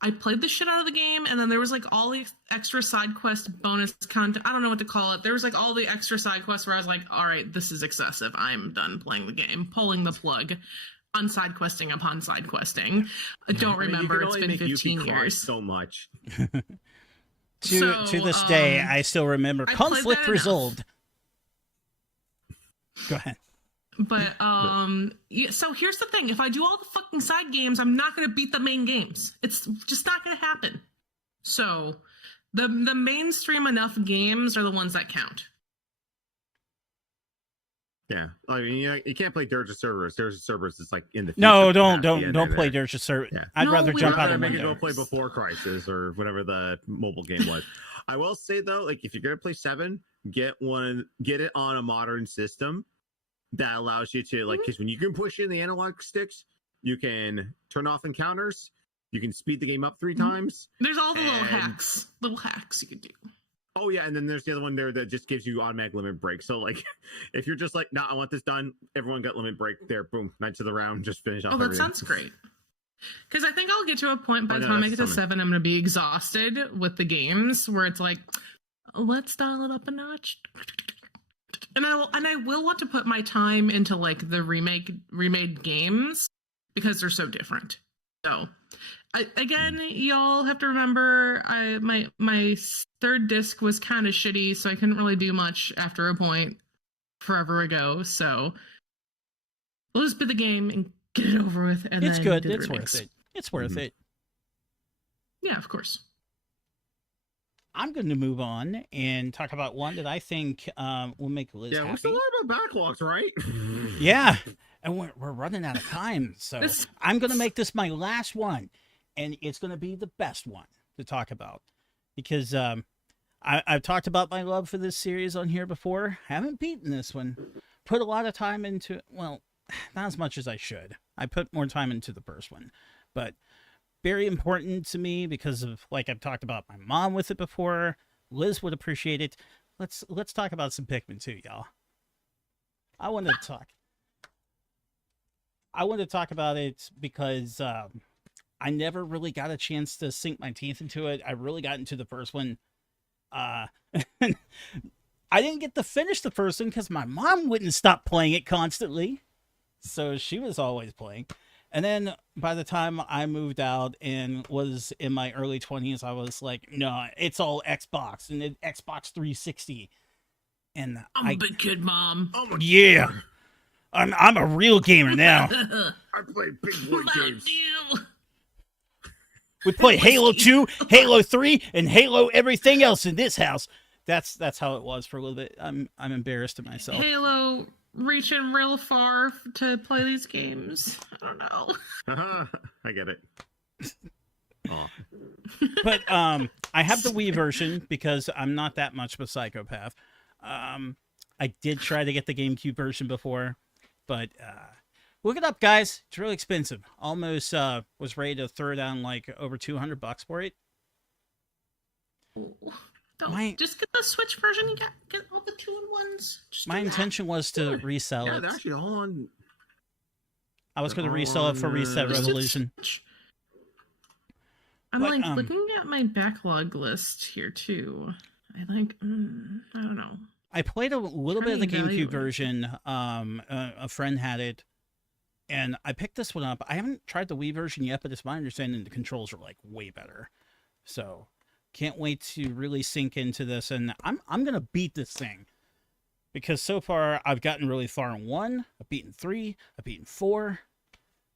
I played the shit out of the game, and then there was like all the extra side quest bonus content. I don't know what to call it. There was like all the extra side quests where I was like, all right, this is excessive. I'm done playing the game. Pulling the plug on side questing upon side questing. I don't I mean, you remember. can It's only been make Yuffie 15 cry years. so much. To So, this day, um, I still remember I played conflict that enough. resolved. Go ahead. But yeah, so here's the thing: if I do all the fucking side games, I'm not gonna beat the main games. It's just not gonna happen. So the mainstream enough games are the ones that count. Yeah, I mean, you can't play Dirge of Cerberus. Dirge of Cerberus is like in the future. No, past the end don't of play it. Dirge of Cerberus. Yeah. I'd No, rather we jump don't out Rather of make window. it go play before Crisis or whatever the mobile game was. I will say though, like if you're gonna play 7, get it on a modern system that allows you to like, because when you can push in the analog sticks, you can turn off encounters, you can speed the game up 3 times. There's all the little And- hacks you could do. Oh yeah, and then there's the other one there that just gives you automatic limit break. So like, if you're just like, nah, I want this done, everyone got limit break there. Boom, Knights of the Round, just finish off. Oh, that everything. sounds great. Because I think I'll get to a point by Oh, the no, time I that's get to summoned. 7, I'm gonna be exhausted with the games where it's like, let's dial it up a notch. And I will want to put my time into like the remade games because they're so different. So again, y'all have to remember my third disc was kind of shitty, so I couldn't really do much after a point forever ago. So we'll just beat the game and get it over with. And It's then good. do the It's remakes. worth it. It's worth Mhm. it. Yeah, of course. I'm going to move on and talk about one that I think will make Liz Yeah, we're happy. still learning about backlogs, right? Yeah, and we're running out of time, so This- I'm going to make this my last one, and it's going to be the best one to talk about because I've talked about my love for this series on here before. Haven't beaten this one. Put a lot of time into, well, not as much as I should. I put more time into the first one, but very important to me because of, like I've talked about my mom with it before. Liz would appreciate it. Let's talk about some Pikmin too, y'all. I want to talk. I want to talk about it because I never really got a chance to sink my teeth into it. I really got into the first one. I didn't get to finish the first one because my mom wouldn't stop playing it constantly. So she was always playing. And then by the time I moved out and was in my early 20s, I was like, no, it's all Xbox and Xbox 360. And I'm a big kid, Mom. Oh my yeah, God. I'm a real gamer now. I play big boy games. We play Halo 2, Halo 3, and Halo everything else in this house. That's how it was for a little bit. I'm embarrassed of myself. Halo reaching real far to play these games. I don't know. I get it. Oh. But I have the Wii version because I'm not that much of a psychopath. I did try to get the GameCube version before, but look it up, guys. It's really expensive. Almost was ready to throw down like over $200 for it. Don't just get the Switch version. You get all the 2-in-1s. My intention was to resell Yeah, it. they're actually all on. I was going to resell it for Reset Revolution. I'm But, like looking at my backlog list here too. I don't know. I played a little bit of the Trying to GameCube evaluate. version. A friend had it, and I picked this one up. I haven't tried the Wii version yet, but it's my understanding the controls are like way better. So can't wait to really sink into this, and I'm gonna beat this thing because so far I've gotten really far in 1. I've beaten 3. I've beaten 4.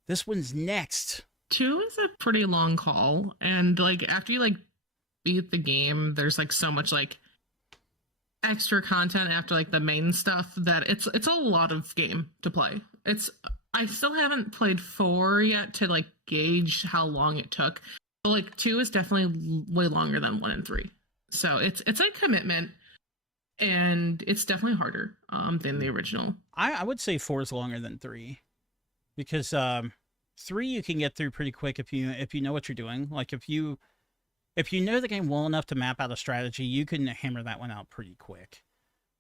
This one's next. 2 is a pretty long call, and like after you like beat the game, there's like so much like extra content after like the main stuff that it's a lot of game to play. I still haven't played 4 yet to like gauge how long it took. But like 2 is definitely way longer than 1 and 3. So it's a commitment, and it's definitely harder than the original. I would say 4 is longer than 3 because 3 you can get through pretty quick if you know what you're doing. Like if you know the game well enough to map out a strategy, you can hammer that one out pretty quick.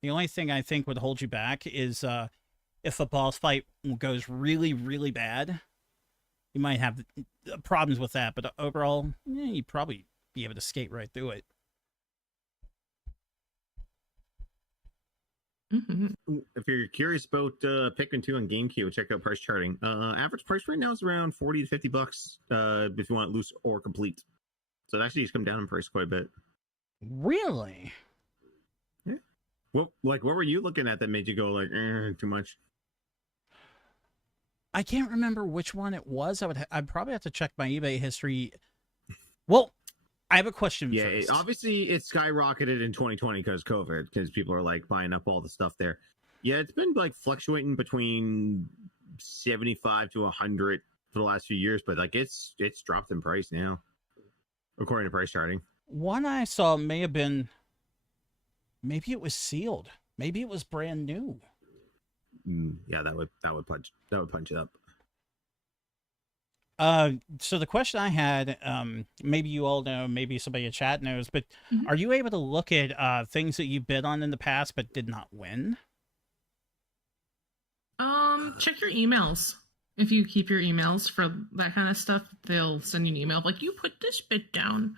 The only thing I think would hold you back is if a boss fight goes really, really bad, you might have problems with that. But overall, you'd probably be able to skate right through it. Mm-hmm. If you're curious about Pikmin 2 on GameCube, check out price charting. Average price right now is around $40 to $50 if you want it loose or complete. So it actually just come down in price quite a bit. Really? Yeah. Well, like, what were you looking at that made you go like, too much? I can't remember which one it was. I'd probably have to check my eBay history. Well, I have a question first. Obviously it skyrocketed in 2020 because COVID, because people are like buying up all the stuff there. Yeah, it's been like fluctuating between 75 to 100 for the last few years, but like it's dropped in price now, according to price charting. One I saw may have been, maybe it was sealed. Maybe it was brand new. Yeah, that would punch it up. So the question I had, maybe you all know, maybe somebody in chat knows, but are you able to look at things that you bid on in the past but did not win? Check your emails. If you keep your emails for that kind of stuff, they'll send you an email like, you put this bid down.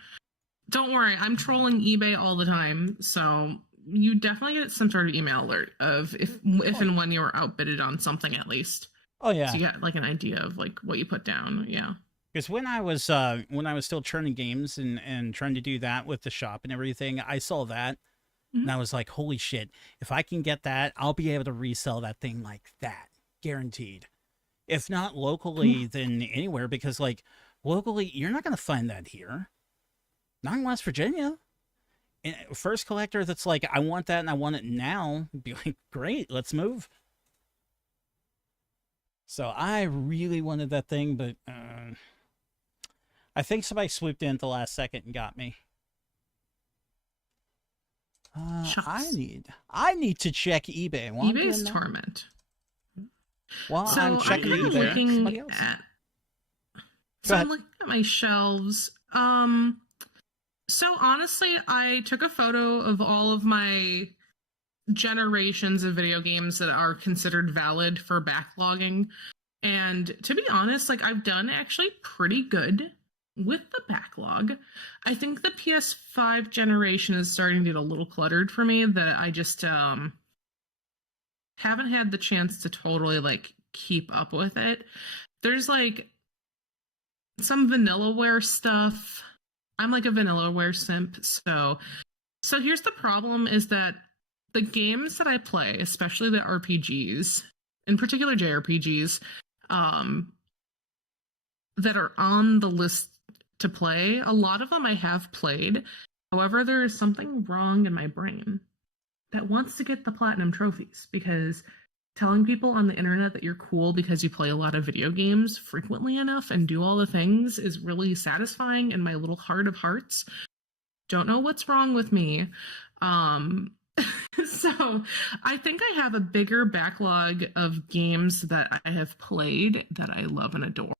Don't worry, I'm trolling eBay all the time, so you definitely get some sort of email alert of if and when you were outbidded on something at least. Oh yeah. So you got like an idea of like what you put down. Yeah. Because when I was still churning games and trying to do that with the shop and everything, I saw that and I was like, holy shit, if I can get that, I'll be able to resell that thing like that. Guaranteed. If not locally, then anywhere, because like locally, you're not gonna find that here. Not in West Virginia. And first collector that's like, I want that and I want it now, be like, great, let's move. So I really wanted that thing, but I think somebody swooped in at the last second and got me. I need to check eBay. While eBay's torment. Well, so I'm checking I'm eBay. looking Somebody else. I'm looking at my shelves. So honestly, I took a photo of all of my generations of video games that are considered valid for backlogging. And to be honest, like I've done actually pretty good with the backlog. I think the PS5 generation is starting to get a little cluttered for me, that I just haven't had the chance to totally like keep up with it. There's like some Vanillaware stuff. I'm like a Vanillaware simp, so here's the problem, is that the games that I play, especially the RPGs, in particular JRPGs, that are on the list to play, a lot of them I have played. However, there is something wrong in my brain that wants to get the platinum trophies, because telling people on the internet that you're cool because you play a lot of video games frequently enough and do all the things is really satisfying in my little heart of hearts. Don't know what's wrong with me. So I think I have a bigger backlog of games that I have played that I love and adore,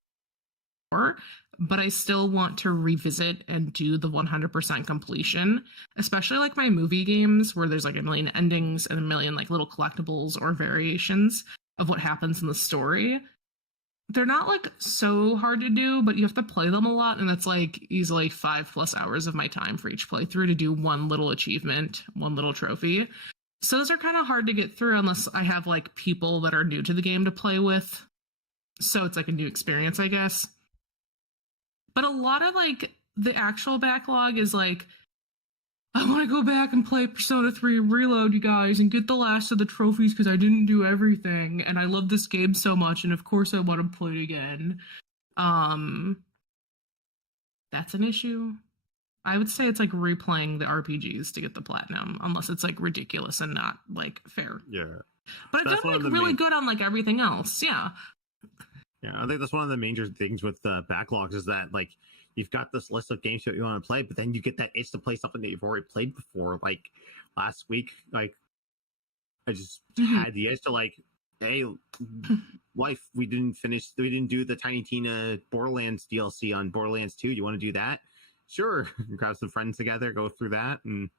but I still want to revisit and do the 100% completion, especially like my movie games where there's like a million endings and a million like little collectibles or variations of what happens in the story. They're not like so hard to do, but you have to play them a lot, and it's like easily 5+ hours of my time for each playthrough to do one little achievement, one little trophy. So those are kind of hard to get through unless I have like people that are new to the game to play with. So it's like a new experience, I guess. But a lot of like the actual backlog is like, I want to go back and play Persona 3 Reload, you guys, and get the last of the trophies because I didn't do everything, and I love this game so much, and of course I want to play it again. That's an issue. I would say it's like replaying the RPGs to get the platinum, unless it's like ridiculous and not like fair. Yeah. But I've done like really good on like everything else. Yeah. Yeah, I think that's one of the major things with backlogs is that like you've got this list of games that you want to play, but then you get that itch to play something that you've already played before. Like last week, like I just had the itch to like, hey, wife, we didn't do the Tiny Tina Borderlands DLC on Borderlands 2. You want to do that? Sure. Grab some friends together, go through that, and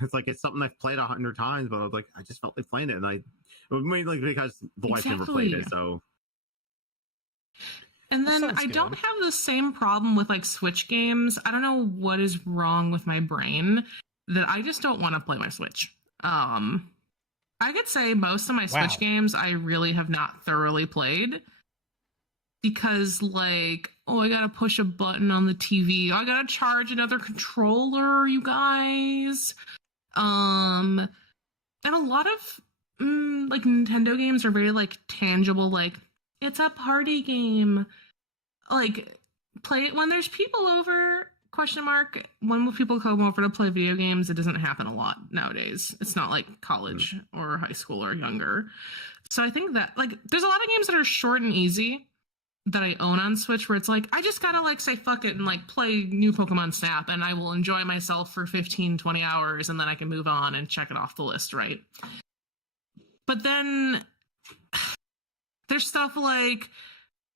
it's something I've played 100 times, but I was like, I just felt like playing it, and it was mainly because the wife never played it, so. And then I don't have the same problem with like Switch games. I don't know what is wrong with my brain that I just don't want to play my Switch. I could say most of my Switch games I really have not thoroughly played because like, oh, I gotta push a button on the TV. I gotta charge another controller, you guys. And a lot of like Nintendo games are very like tangible, like it's a party game. Like, play it when there's people over, ? When will people come over to play video games? It doesn't happen a lot nowadays. It's not like college or high school or younger. So I think that, like, there's a lot of games that are short and easy that I own on Switch where it's like, I just gotta, like, say fuck it and, like, play new Pokemon Snap and I will enjoy myself for 15, 20 hours and then I can move on and check it off the list, right? But then there's stuff like,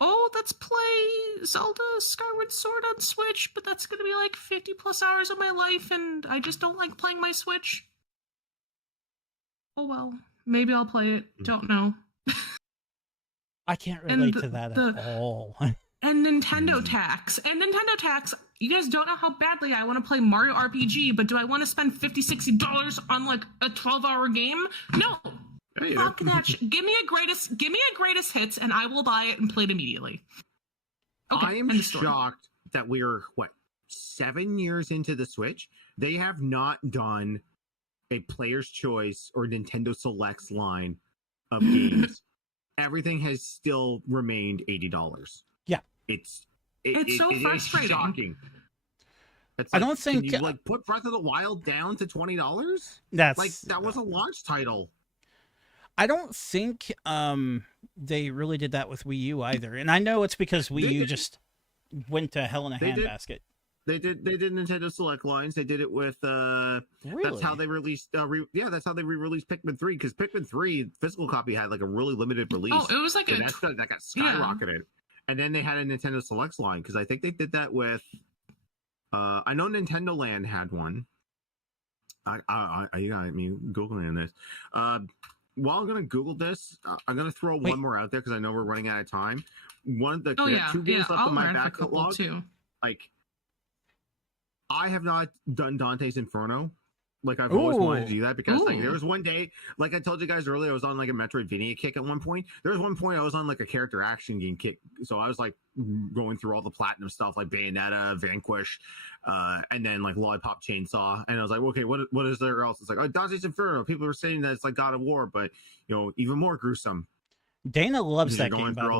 oh, let's play Zelda Skyward Sword on Switch, but that's going to be like 50+ hours of my life, and I just don't like playing my Switch. Oh well, maybe I'll play it. Don't know. I can't relate to that at all. And Nintendo tax. You guys don't know how badly I want to play Mario RPG, but do I want to spend $50-$60 on like a 12-hour game? No. Fuck that shit. Give me a greatest hits and I will buy it and play it immediately. Okay, I am shocked that we're 7 years into the Switch. They have not done a Player's Choice or Nintendo Selects line of games. Everything has still remained $80. Yeah. It's so frustrating. It's shocking. I don't think can you like put Breath of the Wild down to $20. That's like that was a launch title. I don't think they really did that with Wii U either, and I know it's because Wii U just went to hell in a handbasket. They did Nintendo Select lines. They did it with Really? That's how they released. That's how they re-released Pikmin 3 because Pikmin 3 physical copy had like a really limited release. Oh, it was like that got skyrocketed, and then they had a Nintendo Selects line because I think they did that with. I know Nintendo Land had one. You got me googling this. While I'm gonna Google this, I'm gonna throw Wait. one more out there because I know we're running out of time. One of the Oh yeah, two games left I'll on my learn a couple backlog. too. Like, I have not done Dante's Inferno. Like, I've always wanted to do that because like there was one day, like I told you guys earlier, I was on like a Metroidvania kick at one point. There was one point I was on like a character action game kick, so I was like going through all the platinum stuff like Bayonetta, Vanquish, and then like Lollipop Chainsaw, and I was like, okay, what is there else? It's like, oh, Dante's Inferno. People are saying that it's like God of War, but even more gruesome. Dana loves that game, by the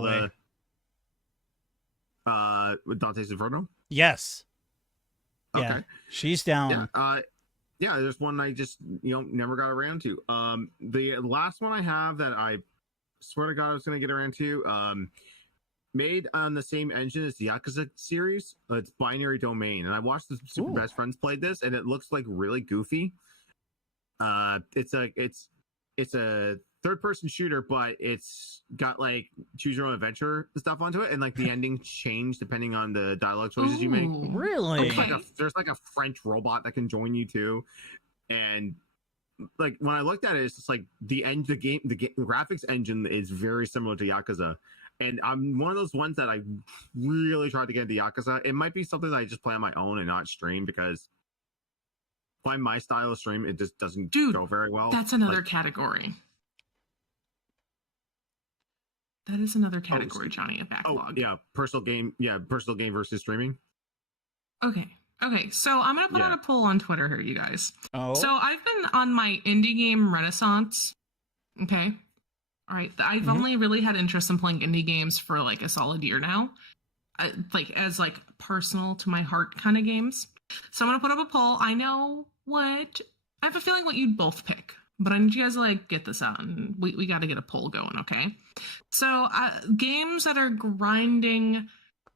way. With Dante's Inferno. Yes. Okay. Yeah, she's down. Yeah, there's one I just never got around to. The last one I have that I swear to God I was going to get around to, made on the same engine as the Yakuza series. It's Binary Domain, and I watched the Super Best Friends played this, and it looks like really goofy. It's a third-person shooter, but it's got like choose your own adventure stuff onto it, and like the endings change depending on the dialogue choices you make. Really? There's like a French robot that can join you too, and like when I looked at it, it's just like the graphics engine is very similar to Yakuza, and I'm one of those ones that I really tried to get into Yakuza. It might be something that I just play on my own and not stream because playing my style of stream, it just doesn't go very well. That's another category. That is another category, Johnny, a backlog. Oh, yeah, personal game versus streaming. Okay, so I'm going to put out a poll on Twitter here, you guys. Oh. So I've been on my indie game renaissance, okay? All right, I've only really had interest in playing indie games for like a solid year now, as personal to my heart kind of games. So I'm going to put up a poll. I have a feeling what you'd both pick. But I need you guys to get this out, and we got to get a poll going, okay? So games that are grinding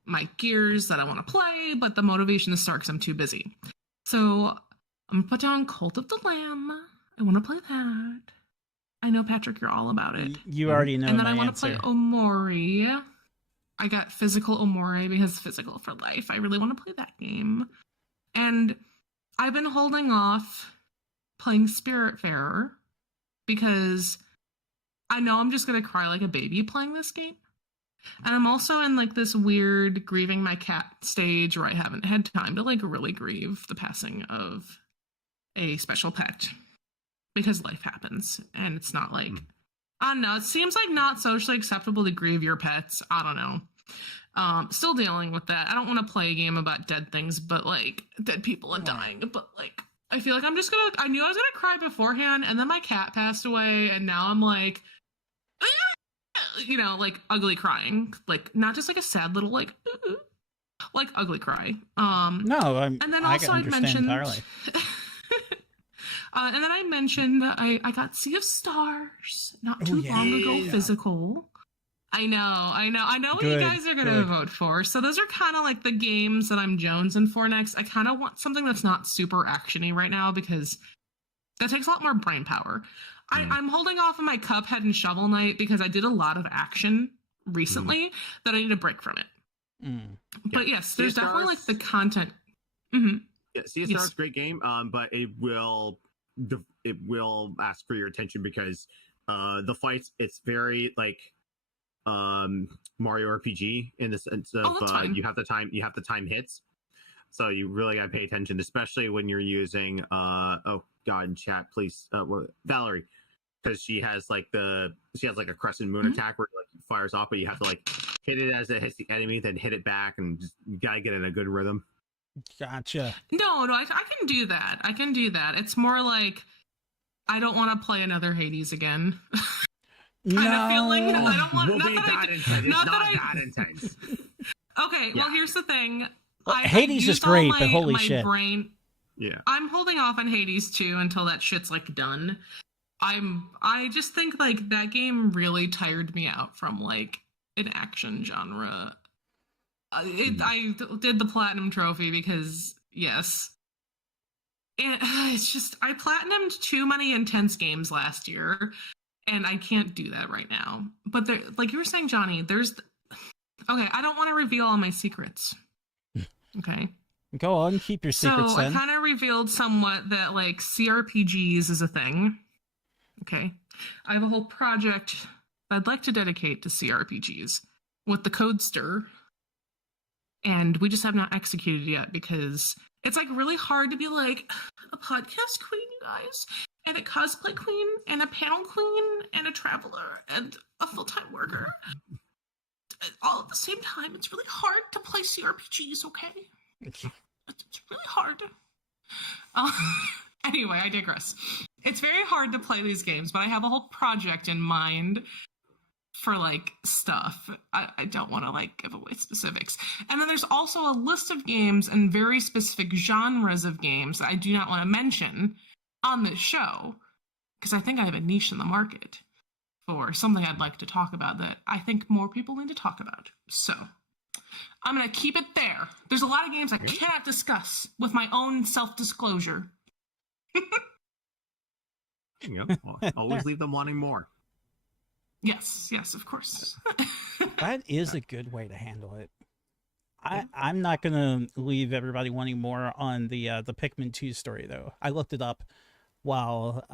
my gears that I want to play, but the motivation to start because I'm too busy. So I'm gonna put down Cult of the Lamb. I want to play that. I know, Patrick, you're all about it. You already know. And then my I want answer. to play Omori. I got Physical Omori because Physical for Life. I really want to play that game. And I've been holding off playing Spiritfarer because I know I'm just going to cry like a baby playing this game. And I'm also in this weird grieving my cat stage where I haven't had time to really grieve the passing of a special pet because life happens and it's not I don't know, it seems not socially acceptable to grieve your pets. I don't know. Still dealing with that. I don't want to play a game about dead things, but dead people and dying, but I feel like I knew I was gonna cry beforehand, and then my cat passed away, and now I'm ugly crying, not just a sad little ugly cry. No, and then also I mentioned entirely. And then I mentioned that I got Sea of Stars not too long ago. Physical. I know what you guys are gonna vote for. So those are kind of the games that I'm jonesing for next. I kind of want something that's not super actiony right now because that takes a lot more brain power. I'm holding off on my Cuphead and Shovel Knight because I did a lot of action recently that I need a break from it. But yes, there's definitely the content. Yeah, Sea of Stars is a great game, but it will ask for your attention because the fights, it's very Mario RPG in the sense of you have the time hits, so you really gotta pay attention, especially when you're using in chat please Valerie, because she has a crescent moon attack where it fires off, but you have to hit it as it hits the enemy, then hit it back, and you gotta get in a good rhythm. Gotcha. No, I can do that. It's more I don't want to play another Hades again. Kind of feeling. I don't want that intense. Okay, well, here's the thing. Hades is great, but holy shit. Brain, yeah. I'm holding off on Hades 2 until that shit's done. I just think that game really tired me out from an action genre. I did the platinum trophy because yes. And it's just I platinumed too many intense games last year. And I can't do that right now. But there, like you were saying, Johnny, okay, I don't want to reveal all my secrets. Okay? Go on, keep your secrets So I then. kind of revealed somewhat that like CRPGs is a thing. Okay. I have a whole project I'd like to dedicate to CRPGs with the Codester. And we just have not executed yet because it's like really hard to be like a podcast queen, you guys, and a cosplay queen, and a panel queen, and a traveler, and a full-time worker. All at the same time. It's really hard to play CRPGs, okay? It's really hard. Anyway, I digress. It's very hard to play these games, but I have a whole project in mind for like stuff. I don't want to like give away specifics. And then there's also a list of games and very specific genres of games that I do not want to mention on this show because I think I have a niche in the market for something I'd like to talk about that I think more people need to talk about. So I'm going to keep it there. There's a lot of games I cannot discuss with my own self-disclosure. Always leave them wanting more. Yes, of course. That is a good way to handle it. I'm not gonna leave everybody wanting more on the Pikmin 2 story though. I looked it up while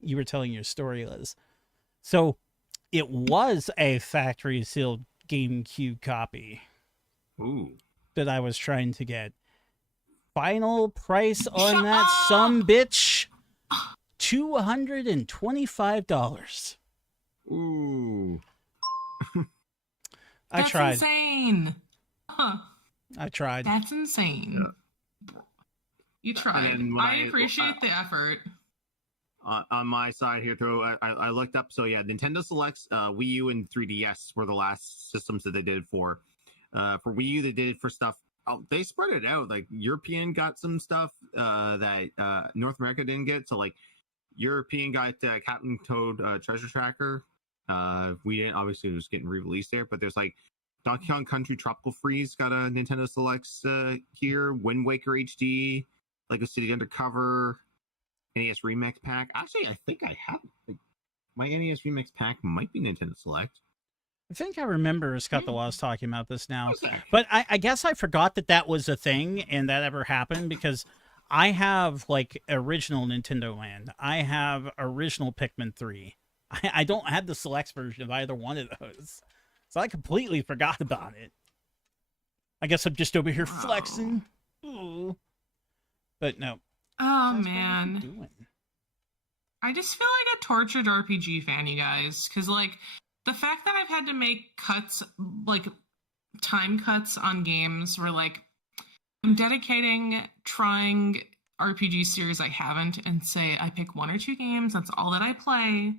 you were telling your story, Liz. So it was a factory sealed GameCube copy. Ooh. That I was trying to get. Final price on Shut that up! sumbitch, $225. Ooh. I That's tried. insane. Huh. I tried. That's insane. Yeah. You tried. And when I appreciate the effort. On my side here, I looked up. So yeah, Nintendo Selects, Wii U and 3DS were the last systems that they did it for. For Wii U, they did it for stuff. Oh, they spread it out. Like European got some stuff that North America didn't get. So like European got Captain Toad Treasure Tracker. We didn't. Obviously, it was getting re-released there. But there's like Donkey Kong Country Tropical Freeze got a Nintendo Selects here. Wind Waker HD, Lego City Undercover, NES Remix Pack. Actually, I think I have my NES Remix Pack might be Nintendo Select. I think I remember Scott the Lost talking about this now. Exactly. But I guess I forgot that was a thing and that ever happened because I have like original Nintendo Land. I have original Pikmin 3. I don't have the Selects version of either one of those. So I completely forgot about it. I guess I'm just over here flexing. Ooh. But no. Oh, Guys, what are you man. doing? I just feel like a tortured RPG fan, you guys. Because, like, the fact that I've had to make cuts, like, time cuts on games where, like, I'm dedicating trying RPG series I haven't and say I pick 1 or 2 games, that's all that I play.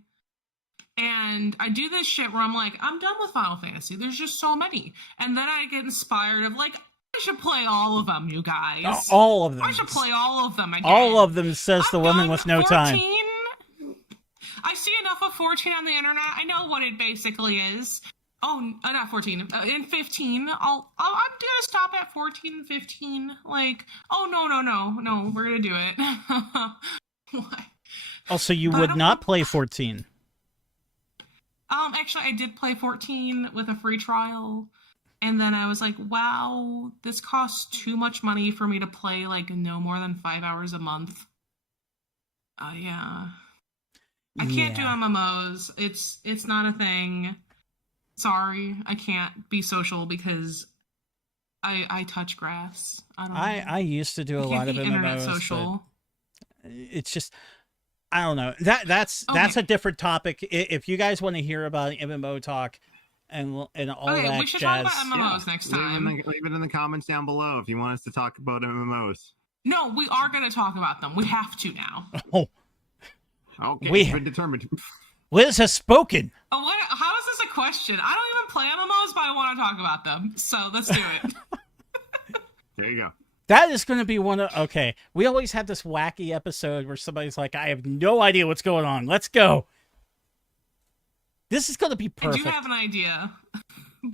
And I do this shit where I'm like, I'm done with Final Fantasy. There's just so many. And then I get inspired of like, I should play all of them, you guys. All of them. I should play all of them again. All of them, says the I'm woman done with no 14. time. I see enough of 14 on the internet. I know what it basically is. Oh, not 14. In 15, I'm gonna stop at 14, 15. Like, oh no, we're gonna do it. Why? Also, you But I would don't- not play 14. Actually, I did play 14 with a free trial, and then I was like, wow, this costs too much money for me to play, like, no more than 5 hours a month. Yeah. I can't do Yeah. MMOs. It's not a thing. Sorry, I can't be social because I touch grass. I used to do a I can't lot of be internet MMOs, social. but it's just, I don't know. That's a different topic. If you guys want to hear about MMO talk and all Okay, that we should jazz, talk about MMOs next time. Leave it in the comments down below if you want us to talk about MMOs. No, we are going to talk about them. We have to now. oh, Okay, it's been determined. Liz has spoken. Oh, how is this a question? I don't even play MMOs, but I want to talk about them. So let's do it. There you go. That is going to be one of, okay, we always have this wacky episode where somebody's like, I have no idea what's going on. Let's go. This is going to be perfect. I do have an idea.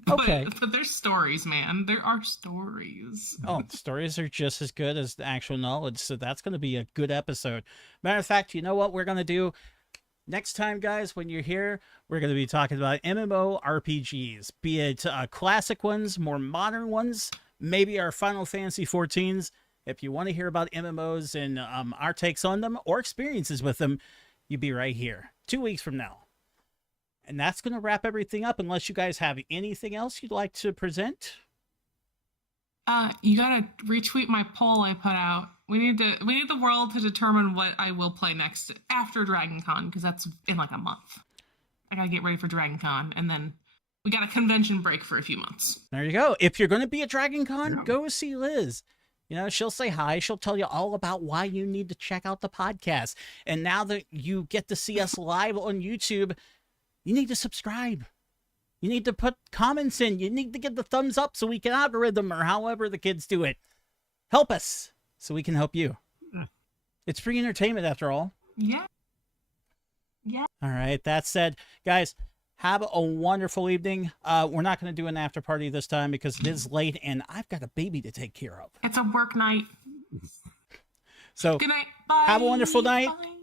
But, Okay. But there's stories, man. There are stories. Oh, stories are just as good as the actual knowledge, so that's going to be a good episode. Matter of fact, you know what we're going to do? Next time, guys, when you're here, we're going to be talking about MMO RPGs, be it classic ones, more modern ones, maybe our Final Fantasy 14s. If you want to hear about MMOs and our takes on them or experiences with them, you'll be right here 2 weeks from now. And that's going to wrap everything up unless you guys have anything else you'd like to present. You gotta retweet my poll I put out. We need the world to determine what I will play next after Dragon Con, because that's in like a month. I gotta get ready for Dragon Con, and then we got a convention break for a few months. There you go. If you're going to be at Dragon Con, go see Liz. You know, she'll say hi. She'll tell you all about why you need to check out the podcast. And now that you get to see us live on YouTube, you need to subscribe. You need to put comments in. You need to get the thumbs up so we can algorithm, or however the kids do it. Help us so we can help you. It's free entertainment after all. Yeah. Yeah. All right. That said, guys, have a wonderful evening. We're not going to do an after party this time because it is late and I've got a baby to take care of. It's a work night. So good night. Bye. have a wonderful night. Bye.